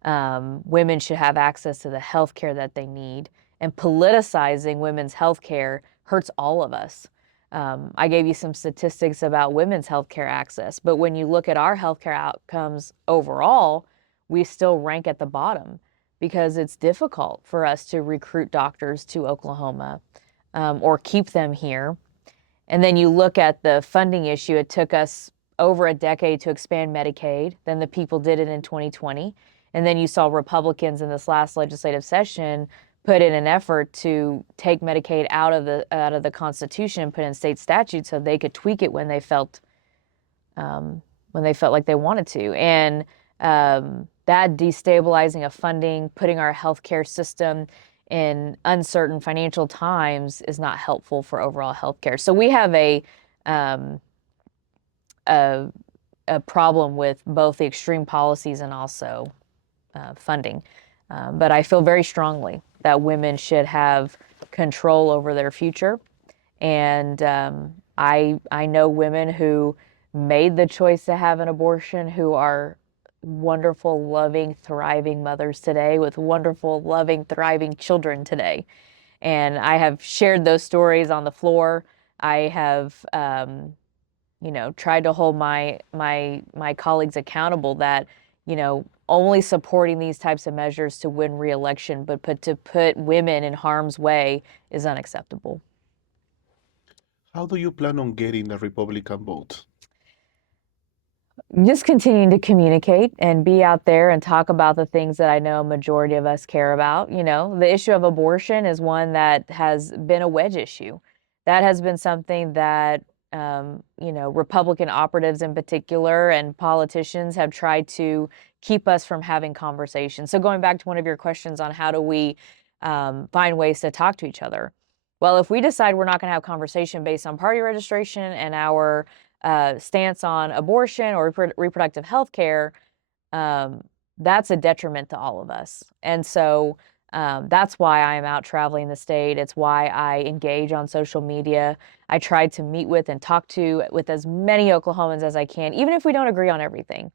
Women should have access to the health care that they need. And politicizing women's health care hurts all of us. I gave you some statistics about women's health care access, but when you look at our healthcare outcomes overall, we still rank at the bottom because it's difficult for us to recruit doctors to Oklahoma or keep them here. And then you look at the funding issue. It took us over a decade to expand Medicaid. Then the people did it in 2020. And then you saw Republicans in this last legislative session put in an effort to take Medicaid out of the Constitution and put in state statutes so they could tweak it when they felt like they wanted to. And that destabilizing of funding, putting our healthcare system in uncertain financial times is not helpful for overall healthcare. So we have a problem with both the extreme policies and also funding. But I feel very strongly that women should have control over their future. And I know women who made the choice to have an abortion who are wonderful, loving, thriving mothers today with wonderful, loving, thriving children today. And I have shared those stories on the floor. I have, tried to hold my colleagues accountable that, only supporting these types of measures to win re-election, but to put women in harm's way is unacceptable. How do you plan on getting the Republican vote? Just continuing to communicate and be out there and talk about the things that I know a majority of us care about. The issue of abortion is one that has been a wedge issue. That has been something that, Republican operatives in particular and politicians have tried to keep us from having conversations. So going back to one of your questions on how do we find ways to talk to each other? Well, if we decide we're not going to have conversation based on party registration and our stance on abortion or reproductive health care, that's a detriment to all of us. And so that's why I am out traveling the state. It's why I engage on social media. I try to meet with and talk with as many Oklahomans as I can, even if we don't agree on everything.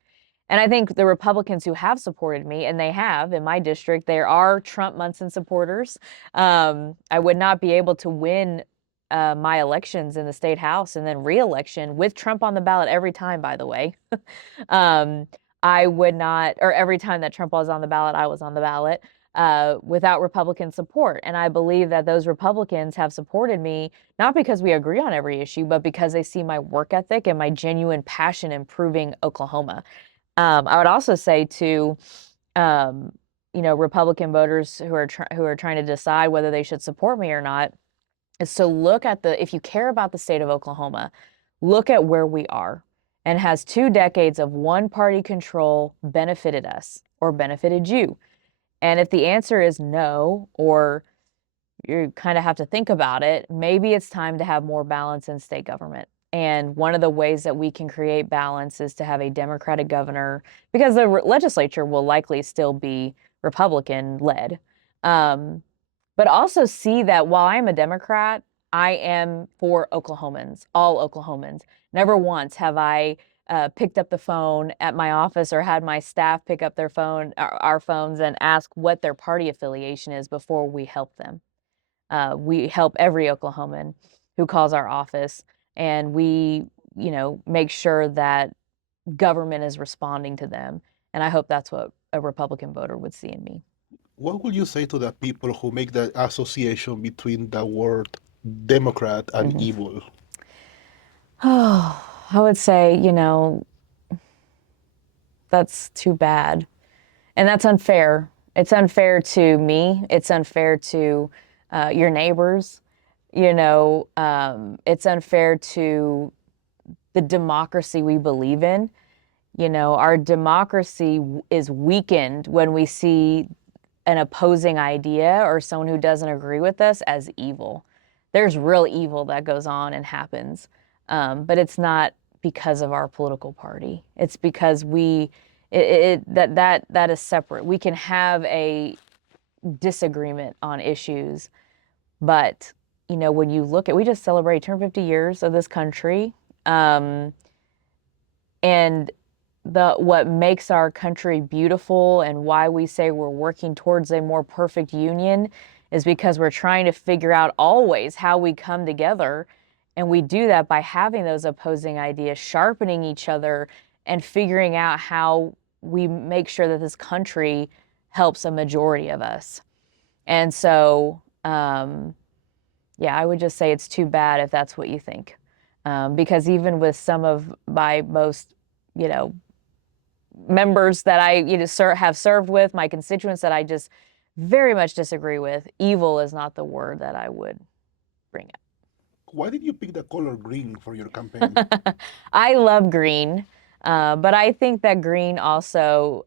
And I think the Republicans who have supported me, and they have in my district, there are Trump Munson supporters. I would not be able to win my elections in the state house and then re-election with Trump on the ballot every time, by the way. um, I would not, or every time that Trump was on the ballot, I was on the ballot without Republican support. And I believe that those Republicans have supported me, not because we agree on every issue, but because they see my work ethic and my genuine passion in improving Oklahoma. I would also say to, Republican voters who are trying to decide whether they should support me or not, is to look at if you care about the state of Oklahoma, look at where we are. And has 2 decades of one-party control benefited us or benefited you? And if the answer is no, or you kind of have to think about it, maybe it's time to have more balance in state government. And one of the ways that we can create balance is to have a Democratic governor, because the legislature will likely still be Republican led. But also see that while I'm a Democrat, I am for Oklahomans, all Oklahomans. Never once have I picked up the phone at my office or had my staff pick up our phones, and ask what their party affiliation is before we help them. We help every Oklahoman who calls our office, and we, make sure that government is responding to them. And I hope that's what a Republican voter would see in me. What would you say to the people who make the association between the word Democrat and evil? Oh, I would say, that's too bad. And that's unfair. It's unfair to me. It's unfair to your neighbors. It's unfair to the democracy we believe in. Our democracy is weakened when we see an opposing idea or someone who doesn't agree with us as evil. There's real evil that goes on and happens, but it's not because of our political party. It's because that is separate. We can have a disagreement on issues, but when you look at, we just turn 50 years of this country, and what makes our country beautiful and why we say we're working towards a more perfect union is because we're trying to figure out always how we come together. And we do that by having those opposing ideas, sharpening each other, and figuring out how we make sure that this country helps a majority of us. And so, I would just say it's too bad if that's what you think. Because even with some of my most, members that I have served with, my constituents that I just very much disagree with, evil is not the word that I would bring up. Why did you pick the color green for your campaign? I love green, but I think that green also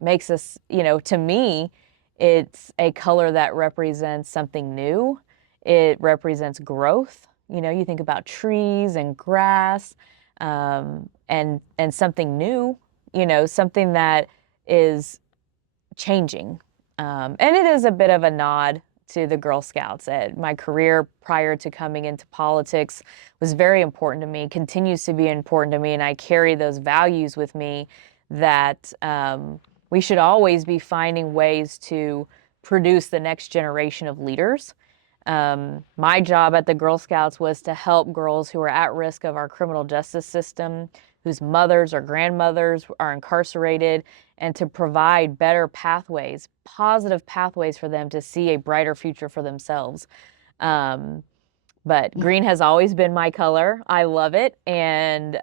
makes us, to me, it's a color that represents something new. It represents growth. You think about trees and grass, and something new, something that is changing. And it is a bit of a nod to the Girl Scouts. My career prior to coming into politics was very important to me, continues to be important to me, and I carry those values with me that we should always be finding ways to produce the next generation of leaders. My job at the Girl Scouts was to help girls who are at risk of our criminal justice system, whose mothers or grandmothers are incarcerated, and to provide better pathways, positive pathways for them to see a brighter future for themselves. But green has always been my color. I love it. And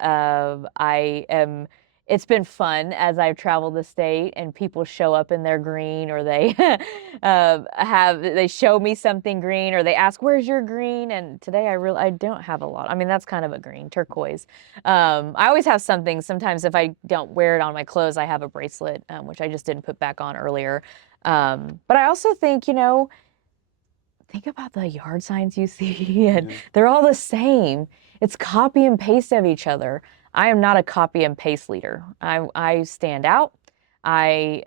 it's been fun as I've traveled the state and people show up in their green, or they they show me something green, or they ask, where's your green? And today I don't have a lot. I mean, that's kind of a green, turquoise. I always have something. Sometimes if I don't wear it on my clothes, I have a bracelet, which I just didn't put back on earlier. But I also think, think about the yard signs you see, and they're all the same. It's copy and paste of each other. I am not a copy and paste leader. I stand out. I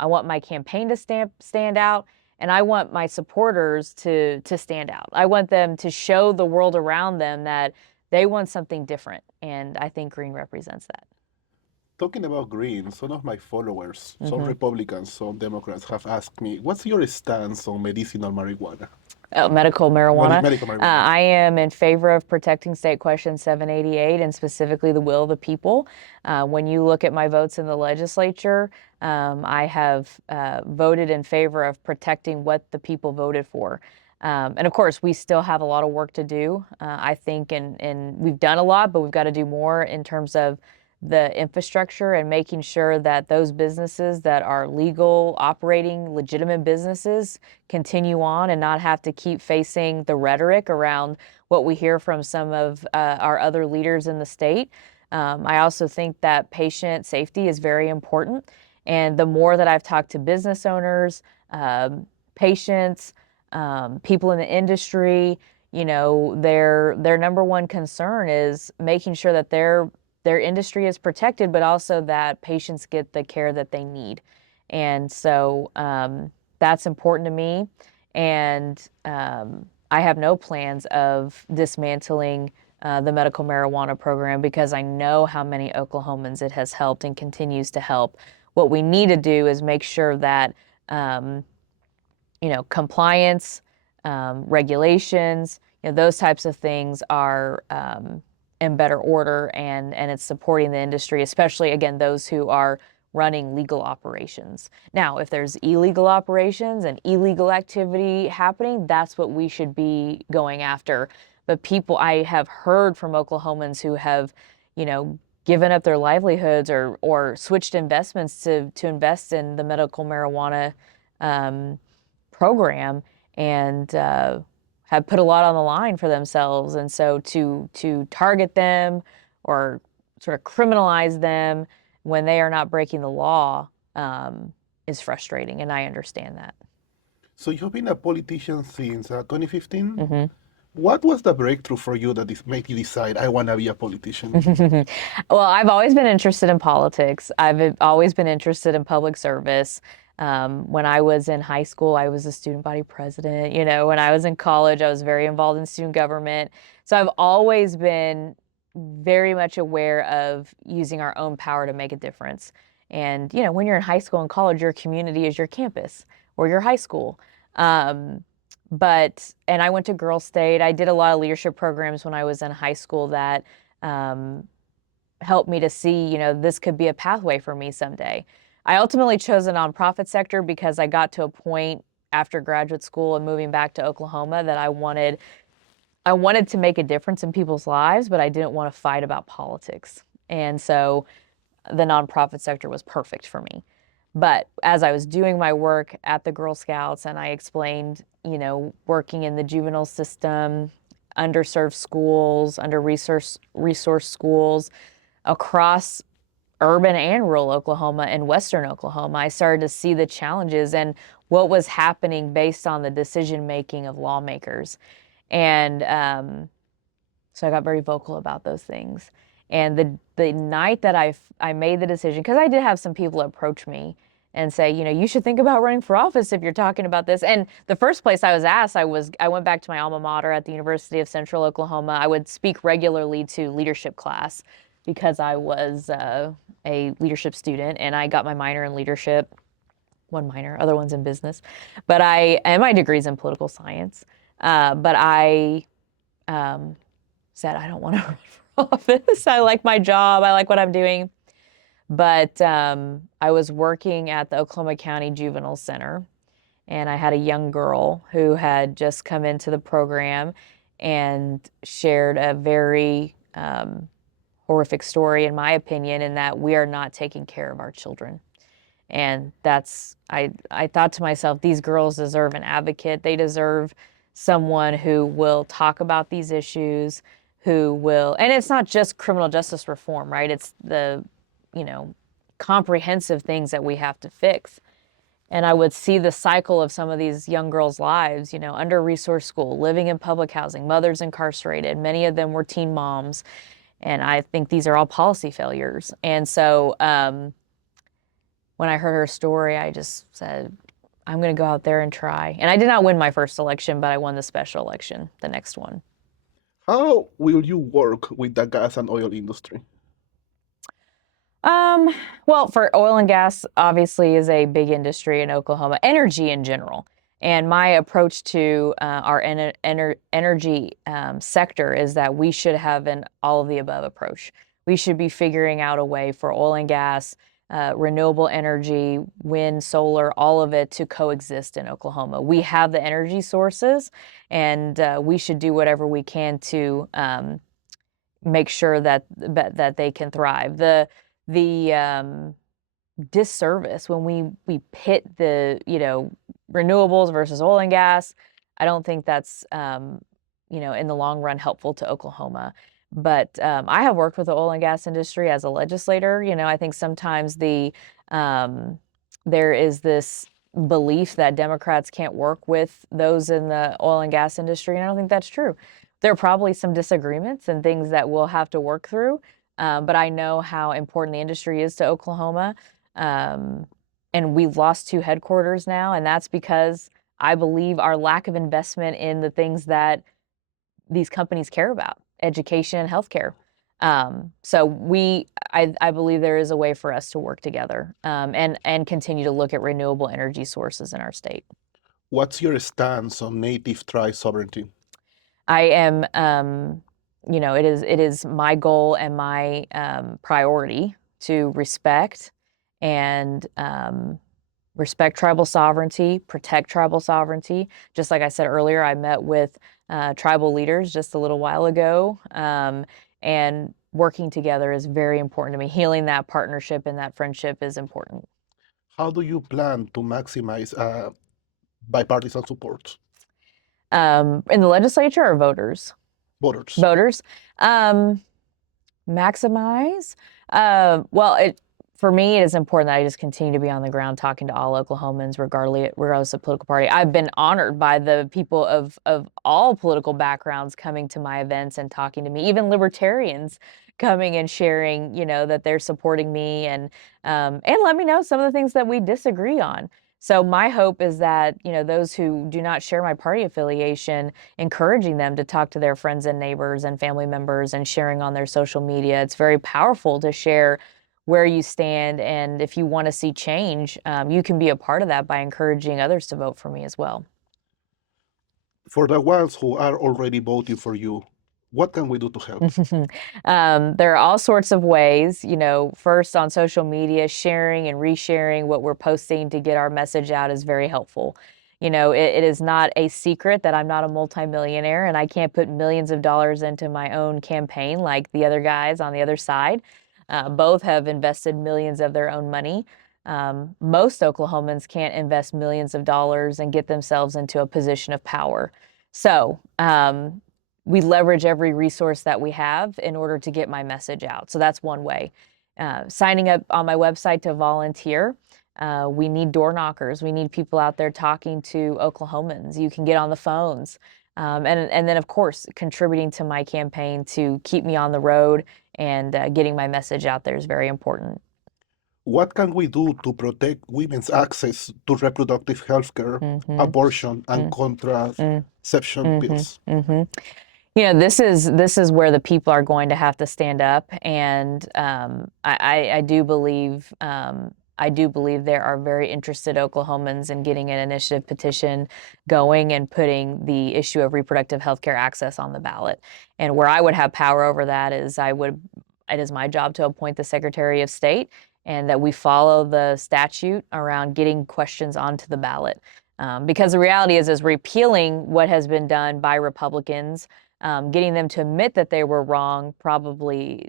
want my campaign to stand out, and I want my supporters to stand out. I want them to show the world around them that they want something different, and I think green represents that. Talking about green, some of my followers, some Republicans, some Democrats have asked me, what's your stance on medicinal marijuana? Medical marijuana. Medical marijuana. I am in favor of protecting State Question 788 and specifically the will of the people. When you look at my votes in the legislature, I have voted in favor of protecting what the people voted for. And of course, we still have a lot of work to do. I think, and we've done a lot, but we've got to do more in terms of the infrastructure and making sure that those businesses that are legal, operating legitimate businesses continue on and not have to keep facing the rhetoric around what we hear from some of our other leaders in the state. I also think that patient safety is very important. And the more that I've talked to business owners, patients, people in the industry, their number one concern is making sure that their industry is protected, but also that patients get the care that they need. And so that's important to me. And I have no plans of dismantling the medical marijuana program because I know how many Oklahomans it has helped and continues to help. What we need to do is make sure that, compliance, regulations, those types of things are in better order, and it's supporting the industry, especially, again, those who are running legal operations. Now, if there's illegal operations and illegal activity happening, that's what we should be going after. But I have heard from Oklahomans who have, given up their livelihoods or switched investments to invest in the medical marijuana program, and have put a lot on the line for themselves. And so to target them or sort of criminalize them when they are not breaking the law is frustrating, and I understand that. So you've been a politician since 2015? What was the breakthrough for you that made you decide, I want to be a politician? Well, I've always been interested in politics. I've always been interested in public service. When I was in high school, I was a student body president. When I was in college, I was very involved in student government. So I've always been very much aware of using our own power to make a difference. And, when you're in high school and college, your community is your campus or your high school. And I went to Girl State. I did a lot of leadership programs when I was in high school that helped me to see, this could be a pathway for me someday. I ultimately chose the nonprofit sector because I got to a point after graduate school and moving back to Oklahoma that I wanted to make a difference in people's lives, but I didn't want to fight about politics. And so the nonprofit sector was perfect for me. But as I was doing my work at the Girl Scouts and I explained, working in the juvenile system, underserved schools, under-resourced schools across urban and rural Oklahoma and Western Oklahoma, I started to see the challenges and what was happening based on the decision-making of lawmakers. And so I got very vocal about those things. And the night that I made the decision, because I did have some people approach me and say, you should think about running for office if you're talking about this. And the first place I was asked, I went back to my alma mater at the University of Central Oklahoma. I would speak regularly to leadership class. because I was a leadership student and I got my minor in leadership. One minor, other one's in business. And my degree's in political science. But I said, I don't want to run for office. I like my job. I like what I'm doing. But I was working at the Oklahoma County Juvenile Center, and I had a young girl who had just come into the program and shared a very horrific story, in my opinion, in that we are not taking care of our children. And I thought to myself, these girls deserve an advocate. They deserve someone who will talk about these issues, and it's not just criminal justice reform, right? It's the, comprehensive things that we have to fix. And I would see the cycle of some of these young girls' lives, under-resourced school, living in public housing, mothers incarcerated. Many of them were teen moms. And I think these are all policy failures. And so when I heard her story, I just said, I'm going to go out there and try. And I did not win my first election, but I won the special election, the next one. How will you work with the gas and oil industry? Well, for oil and gas, obviously, is a big industry in Oklahoma, energy in general. And my approach to our energy sector is that we should have an all of the above approach. We should be figuring out a way for oil and gas, renewable energy, wind, solar, all of it to coexist in Oklahoma. We have the energy sources, and we should do whatever we can to make sure that they can thrive. The disservice when we pit the renewables versus oil and gas, I don't think that's in the long run helpful to Oklahoma. But I have worked with the oil and gas industry as a legislator. I think sometimes there is this belief that Democrats can't work with those in the oil and gas industry, and I don't think that's true. There are probably some disagreements and things that we'll have to work through, but I know how important the industry is to Oklahoma. And we've lost 2 headquarters now, and that's because I believe our lack of investment in the things that these companies care about, education and healthcare. So I believe there is a way for us to work together and continue to look at renewable energy sources in our state. What's your stance on native tribe sovereignty? I am, it is my goal and my priority to respect and respect tribal sovereignty, protect tribal sovereignty. Just like I said earlier, I met with tribal leaders just a little while ago, and working together is very important to me. Healing that partnership and that friendship is important. How do you plan to maximize bipartisan support? In the legislature or voters? Voters. Voters. Maximize. For me, it is important that I just continue to be on the ground talking to all Oklahomans, regardless of political party. I've been honored by the people of all political backgrounds coming to my events and talking to me, even libertarians coming and sharing, that they're supporting me and let me know some of the things that we disagree on. So my hope is that, those who do not share my party affiliation, encouraging them to talk to their friends and neighbors and family members and sharing on their social media. It's very powerful to share where you stand, and if you want to see change, you can be a part of that by encouraging others to vote for me as well. For the ones who are already voting for you, what can we do to help? There are all sorts of ways, first on social media, sharing and resharing what we're posting to get our message out is very helpful. It is not a secret that I'm not a multimillionaire and I can't put millions of dollars into my own campaign like the other guys on the other side. Both have invested millions of their own money. Most Oklahomans can't invest millions of dollars and get themselves into a position of power. So we leverage every resource that we have in order to get my message out. So that's one way. Signing up on my website to volunteer. We need door knockers. We need people out there talking to Oklahomans. You can get on the phones. And then, of course, contributing to my campaign to keep me on the road and getting my message out there is very important. What can we do to protect women's access to reproductive health care, abortion, and contraception pills? This is where the people are going to have to stand up, and I do believe there are very interested Oklahomans in getting an initiative petition going and putting the issue of reproductive health care access on the ballot. And where I would have power over that is it is my job to appoint the Secretary of State, and that we follow the statute around getting questions onto the ballot. Because the reality is repealing what has been done by Republicans, getting them to admit that they were wrong,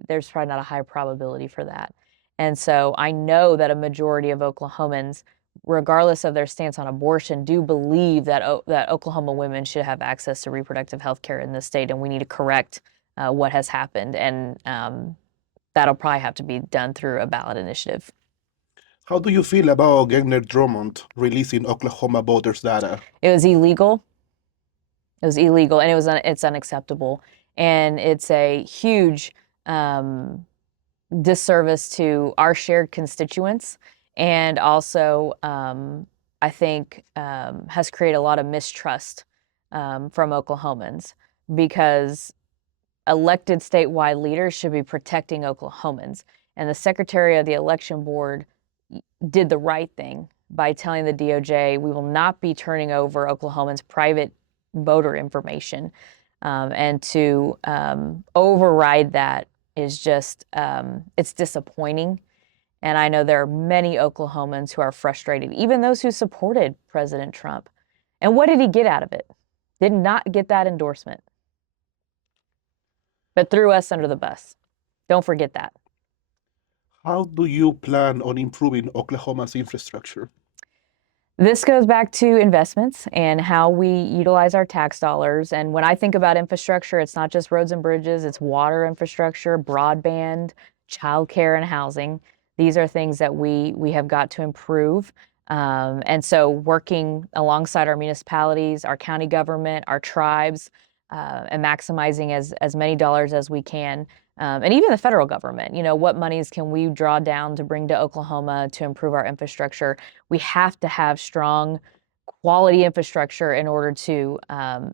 there's probably not a high probability for that. And so I know that a majority of Oklahomans, regardless of their stance on abortion, do believe that Oklahoma women should have access to reproductive health care in this state, and we need to correct what has happened. And that'll probably have to be done through a ballot initiative. How do you feel about Gardner Drummond releasing Oklahoma voters data? It was illegal. It was illegal, and it's unacceptable, and it's a huge disservice to our shared constituents, and also I think has created a lot of mistrust from Oklahomans, because elected statewide leaders should be protecting Oklahomans, and the Secretary of the Election Board did the right thing by telling the DOJ we will not be turning over Oklahomans' private voter information, and to override that is just, it's disappointing. And I know there are many Oklahomans who are frustrated, even those who supported President Trump. And what did he get out of it? Did not get that endorsement, but threw us under the bus. Don't forget that. How do you plan on improving Oklahoma's infrastructure? This goes back to investments and how we utilize our tax dollars. And when I think about infrastructure, it's not just roads and bridges, it's water infrastructure, broadband, childcare, and housing. These are things that we have got to improve. And so working alongside our municipalities, our county government, our tribes, and maximizing as many dollars as we can. And even the federal government, what monies can we draw down to bring to Oklahoma to improve our infrastructure? We have to have strong quality infrastructure in order to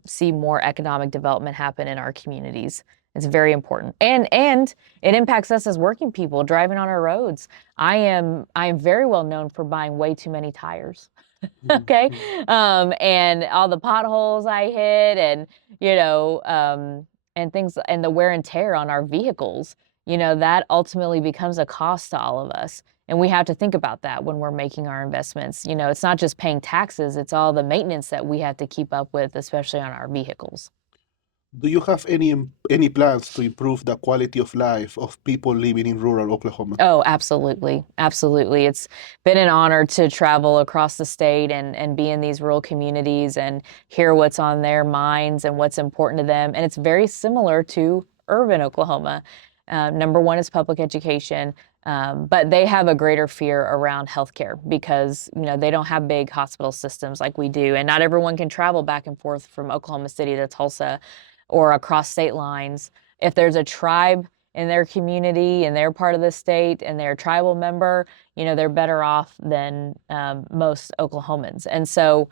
see more economic development happen in our communities. It's very important. And it impacts us as working people driving on our roads. I am very well known for buying way too many tires. Okay. And all the potholes I hit, and, and things, and the wear and tear on our vehicles, that ultimately becomes a cost to all of us. And we have to think about that when we're making our investments. It's not just paying taxes, it's all the maintenance that we have to keep up with, especially on our vehicles. Do you have any plans to improve the quality of life of people living in rural Oklahoma? Oh, absolutely. Absolutely. It's been an honor to travel across the state and be in these rural communities and hear what's on their minds and what's important to them. And it's very similar to urban Oklahoma. Number one is public education, but they have a greater fear around healthcare because, they don't have big hospital systems like we do. And not everyone can travel back and forth from Oklahoma City to Tulsa or across state lines. If there's a tribe in their community and they're part of the state and they're a tribal member, they're better off than most Oklahomans. And so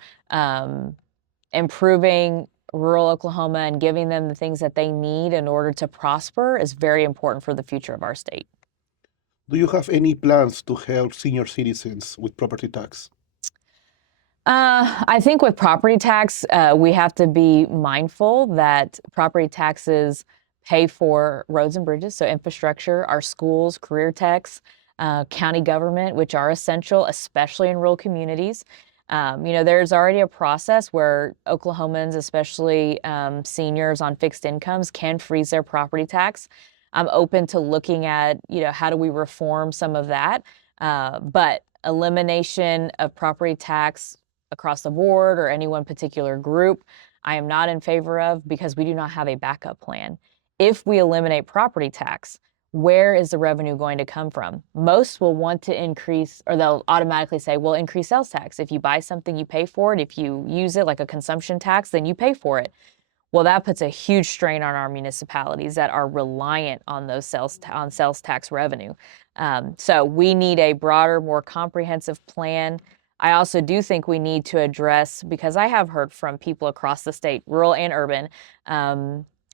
improving rural Oklahoma and giving them the things that they need in order to prosper is very important for the future of our state. Do you have any plans to help senior citizens with property tax? I think with property tax, we have to be mindful that property taxes pay for roads and bridges, so infrastructure, our schools, career techs, county government, which are essential, especially in rural communities. There's already a process where Oklahomans, especially seniors on fixed incomes, can freeze their property tax. I'm open to looking at, how do we reform some of that? But elimination of property tax across the board or any one particular group, I am not in favor of, because we do not have a backup plan. If we eliminate property tax, where is the revenue going to come from? Most will want to increase, or they'll automatically say, well, increase sales tax. If you buy something, you pay for it. If you use it like a consumption tax, then you pay for it. Well, that puts a huge strain on our municipalities that are reliant on those sales tax revenue. So we need a broader, more comprehensive plan. I also do think we need to address, because I have heard from people across the state, rural and urban,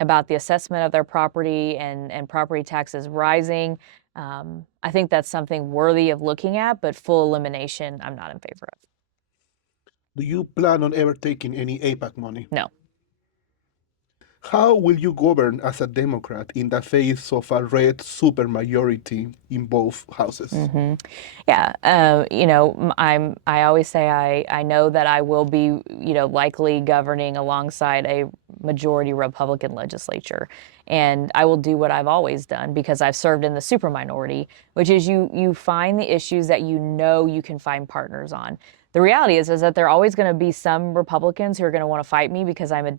about the assessment of their property and property taxes rising. I think that's something worthy of looking at, but full elimination, I'm not in favor of. Do you plan on ever taking any APAC money? No. How will you govern as a Democrat in the face of a red supermajority in both houses? Yeah, I always say I know that I will be, likely governing alongside a majority Republican legislature. And I will do what I've always done because I've served in the super minority, which is you find the issues that you can find partners on. The reality is that there are always going to be some Republicans who are going to want to fight me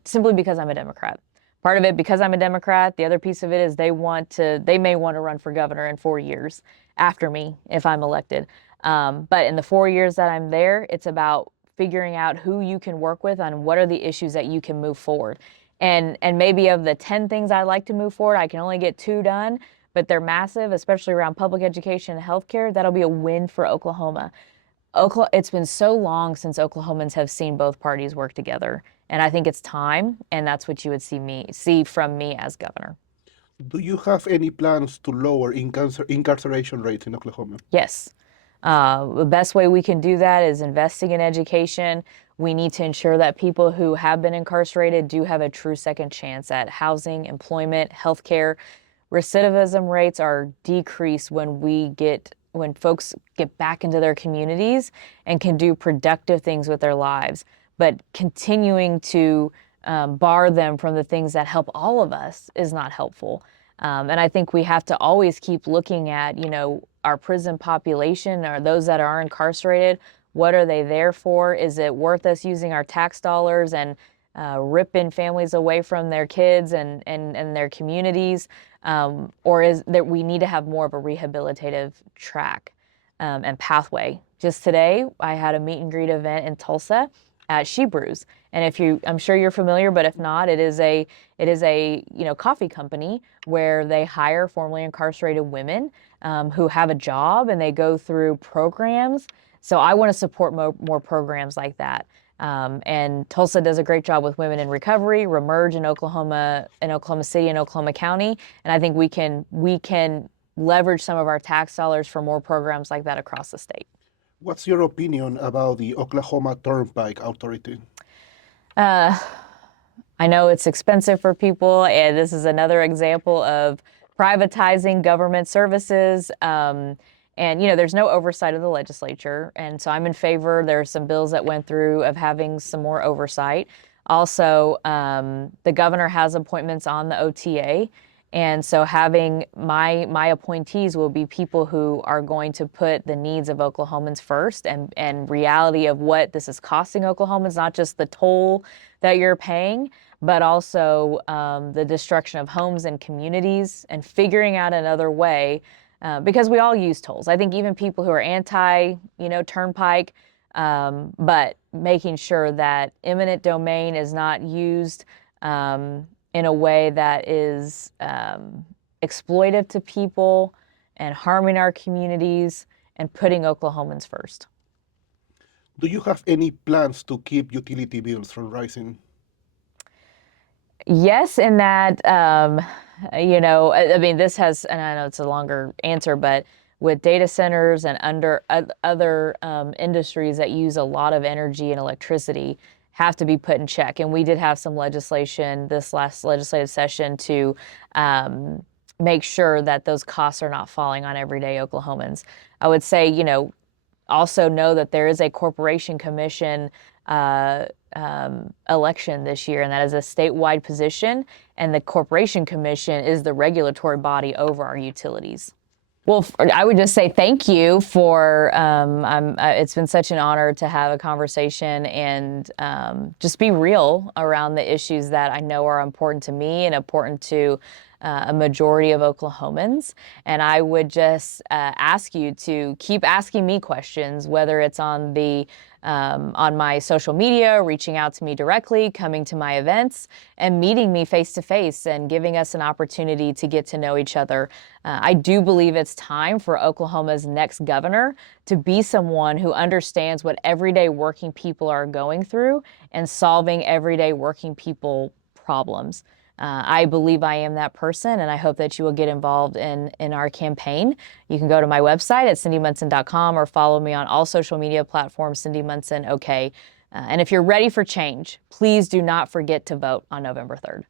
simply because I'm a Democrat. Part of it because I'm a Democrat. The other piece of it is they may want to run for governor in 4 years after me if I'm elected. But in the 4 years that I'm there, it's about figuring out who you can work with on what are the issues that you can move forward. And maybe of the 10 things I like to move forward, I can only get 2 done, but they're massive, especially around public education and healthcare. That'll be a win for Oklahoma. It's been so long since Oklahomans have seen both parties work together. And I think it's time, and that's what you would see from me as governor. Do you have any plans to lower incarceration rates in Oklahoma? Yes. The best way we can do that is investing in education. We need to ensure that people who have been incarcerated do have a true second chance at housing, employment, healthcare. Recidivism rates are decreased when folks get back into their communities and can do productive things with their lives. But continuing to bar them from the things that help all of us is not helpful. And I think we have to always keep looking at, our prison population or those that are incarcerated. What are they there for? Is it worth us using our tax dollars and ripping families away from their kids and their communities? Or is that we need to have more of a rehabilitative track and pathway? Just today, I had a meet and greet event in Tulsa at She Brews. And I'm sure you're familiar, but if not, it is a coffee company where they hire formerly incarcerated women who have a job and they go through programs. So I want to support more programs like that. And Tulsa does a great job with women in recovery, Remerge in Oklahoma City and Oklahoma County. And I think we can leverage some of our tax dollars for more programs like that across the state. What's your opinion about the Oklahoma Turnpike Authority? I know it's expensive for people, and this is another example of privatizing government services. And, there's no oversight of the legislature. And so I'm in favor. There are some bills that went through of having some more oversight. Also, the governor has appointments on the OTA. And so having my appointees will be people who are going to put the needs of Oklahomans first and reality of what this is costing Oklahomans, not just the toll that you're paying, but also the destruction of homes and communities and figuring out another way because we all use tolls. I think even people who are anti, turnpike, but making sure that eminent domain is not used in a way that is exploitive to people and harming our communities and putting Oklahomans first. Do you have any plans to keep utility bills from rising? Yes, in that, this has, and I know it's a longer answer, but with data centers and other industries that use a lot of energy and electricity, have to be put in check. And we did have some legislation this last legislative session to make sure that those costs are not falling on everyday Oklahomans. I would say, also know that there is a corporation commission election this year, and that is a statewide position. And the corporation commission is the regulatory body over our utilities. Well, I would just say thank you for, it's been such an honor to have a conversation and just be real around the issues that I know are important to me and important to a majority of Oklahomans. And I would just ask you to keep asking me questions, whether it's on my social media, reaching out to me directly, coming to my events, and meeting me face to face and giving us an opportunity to get to know each other. I do believe it's time for Oklahoma's next governor to be someone who understands what everyday working people are going through and solving everyday working people problems. I believe I am that person, and I hope that you will get involved in our campaign. You can go to my website at cindymunson.com or follow me on all social media platforms, Cyndi Munson OK. And if you're ready for change, please do not forget to vote on November 3rd.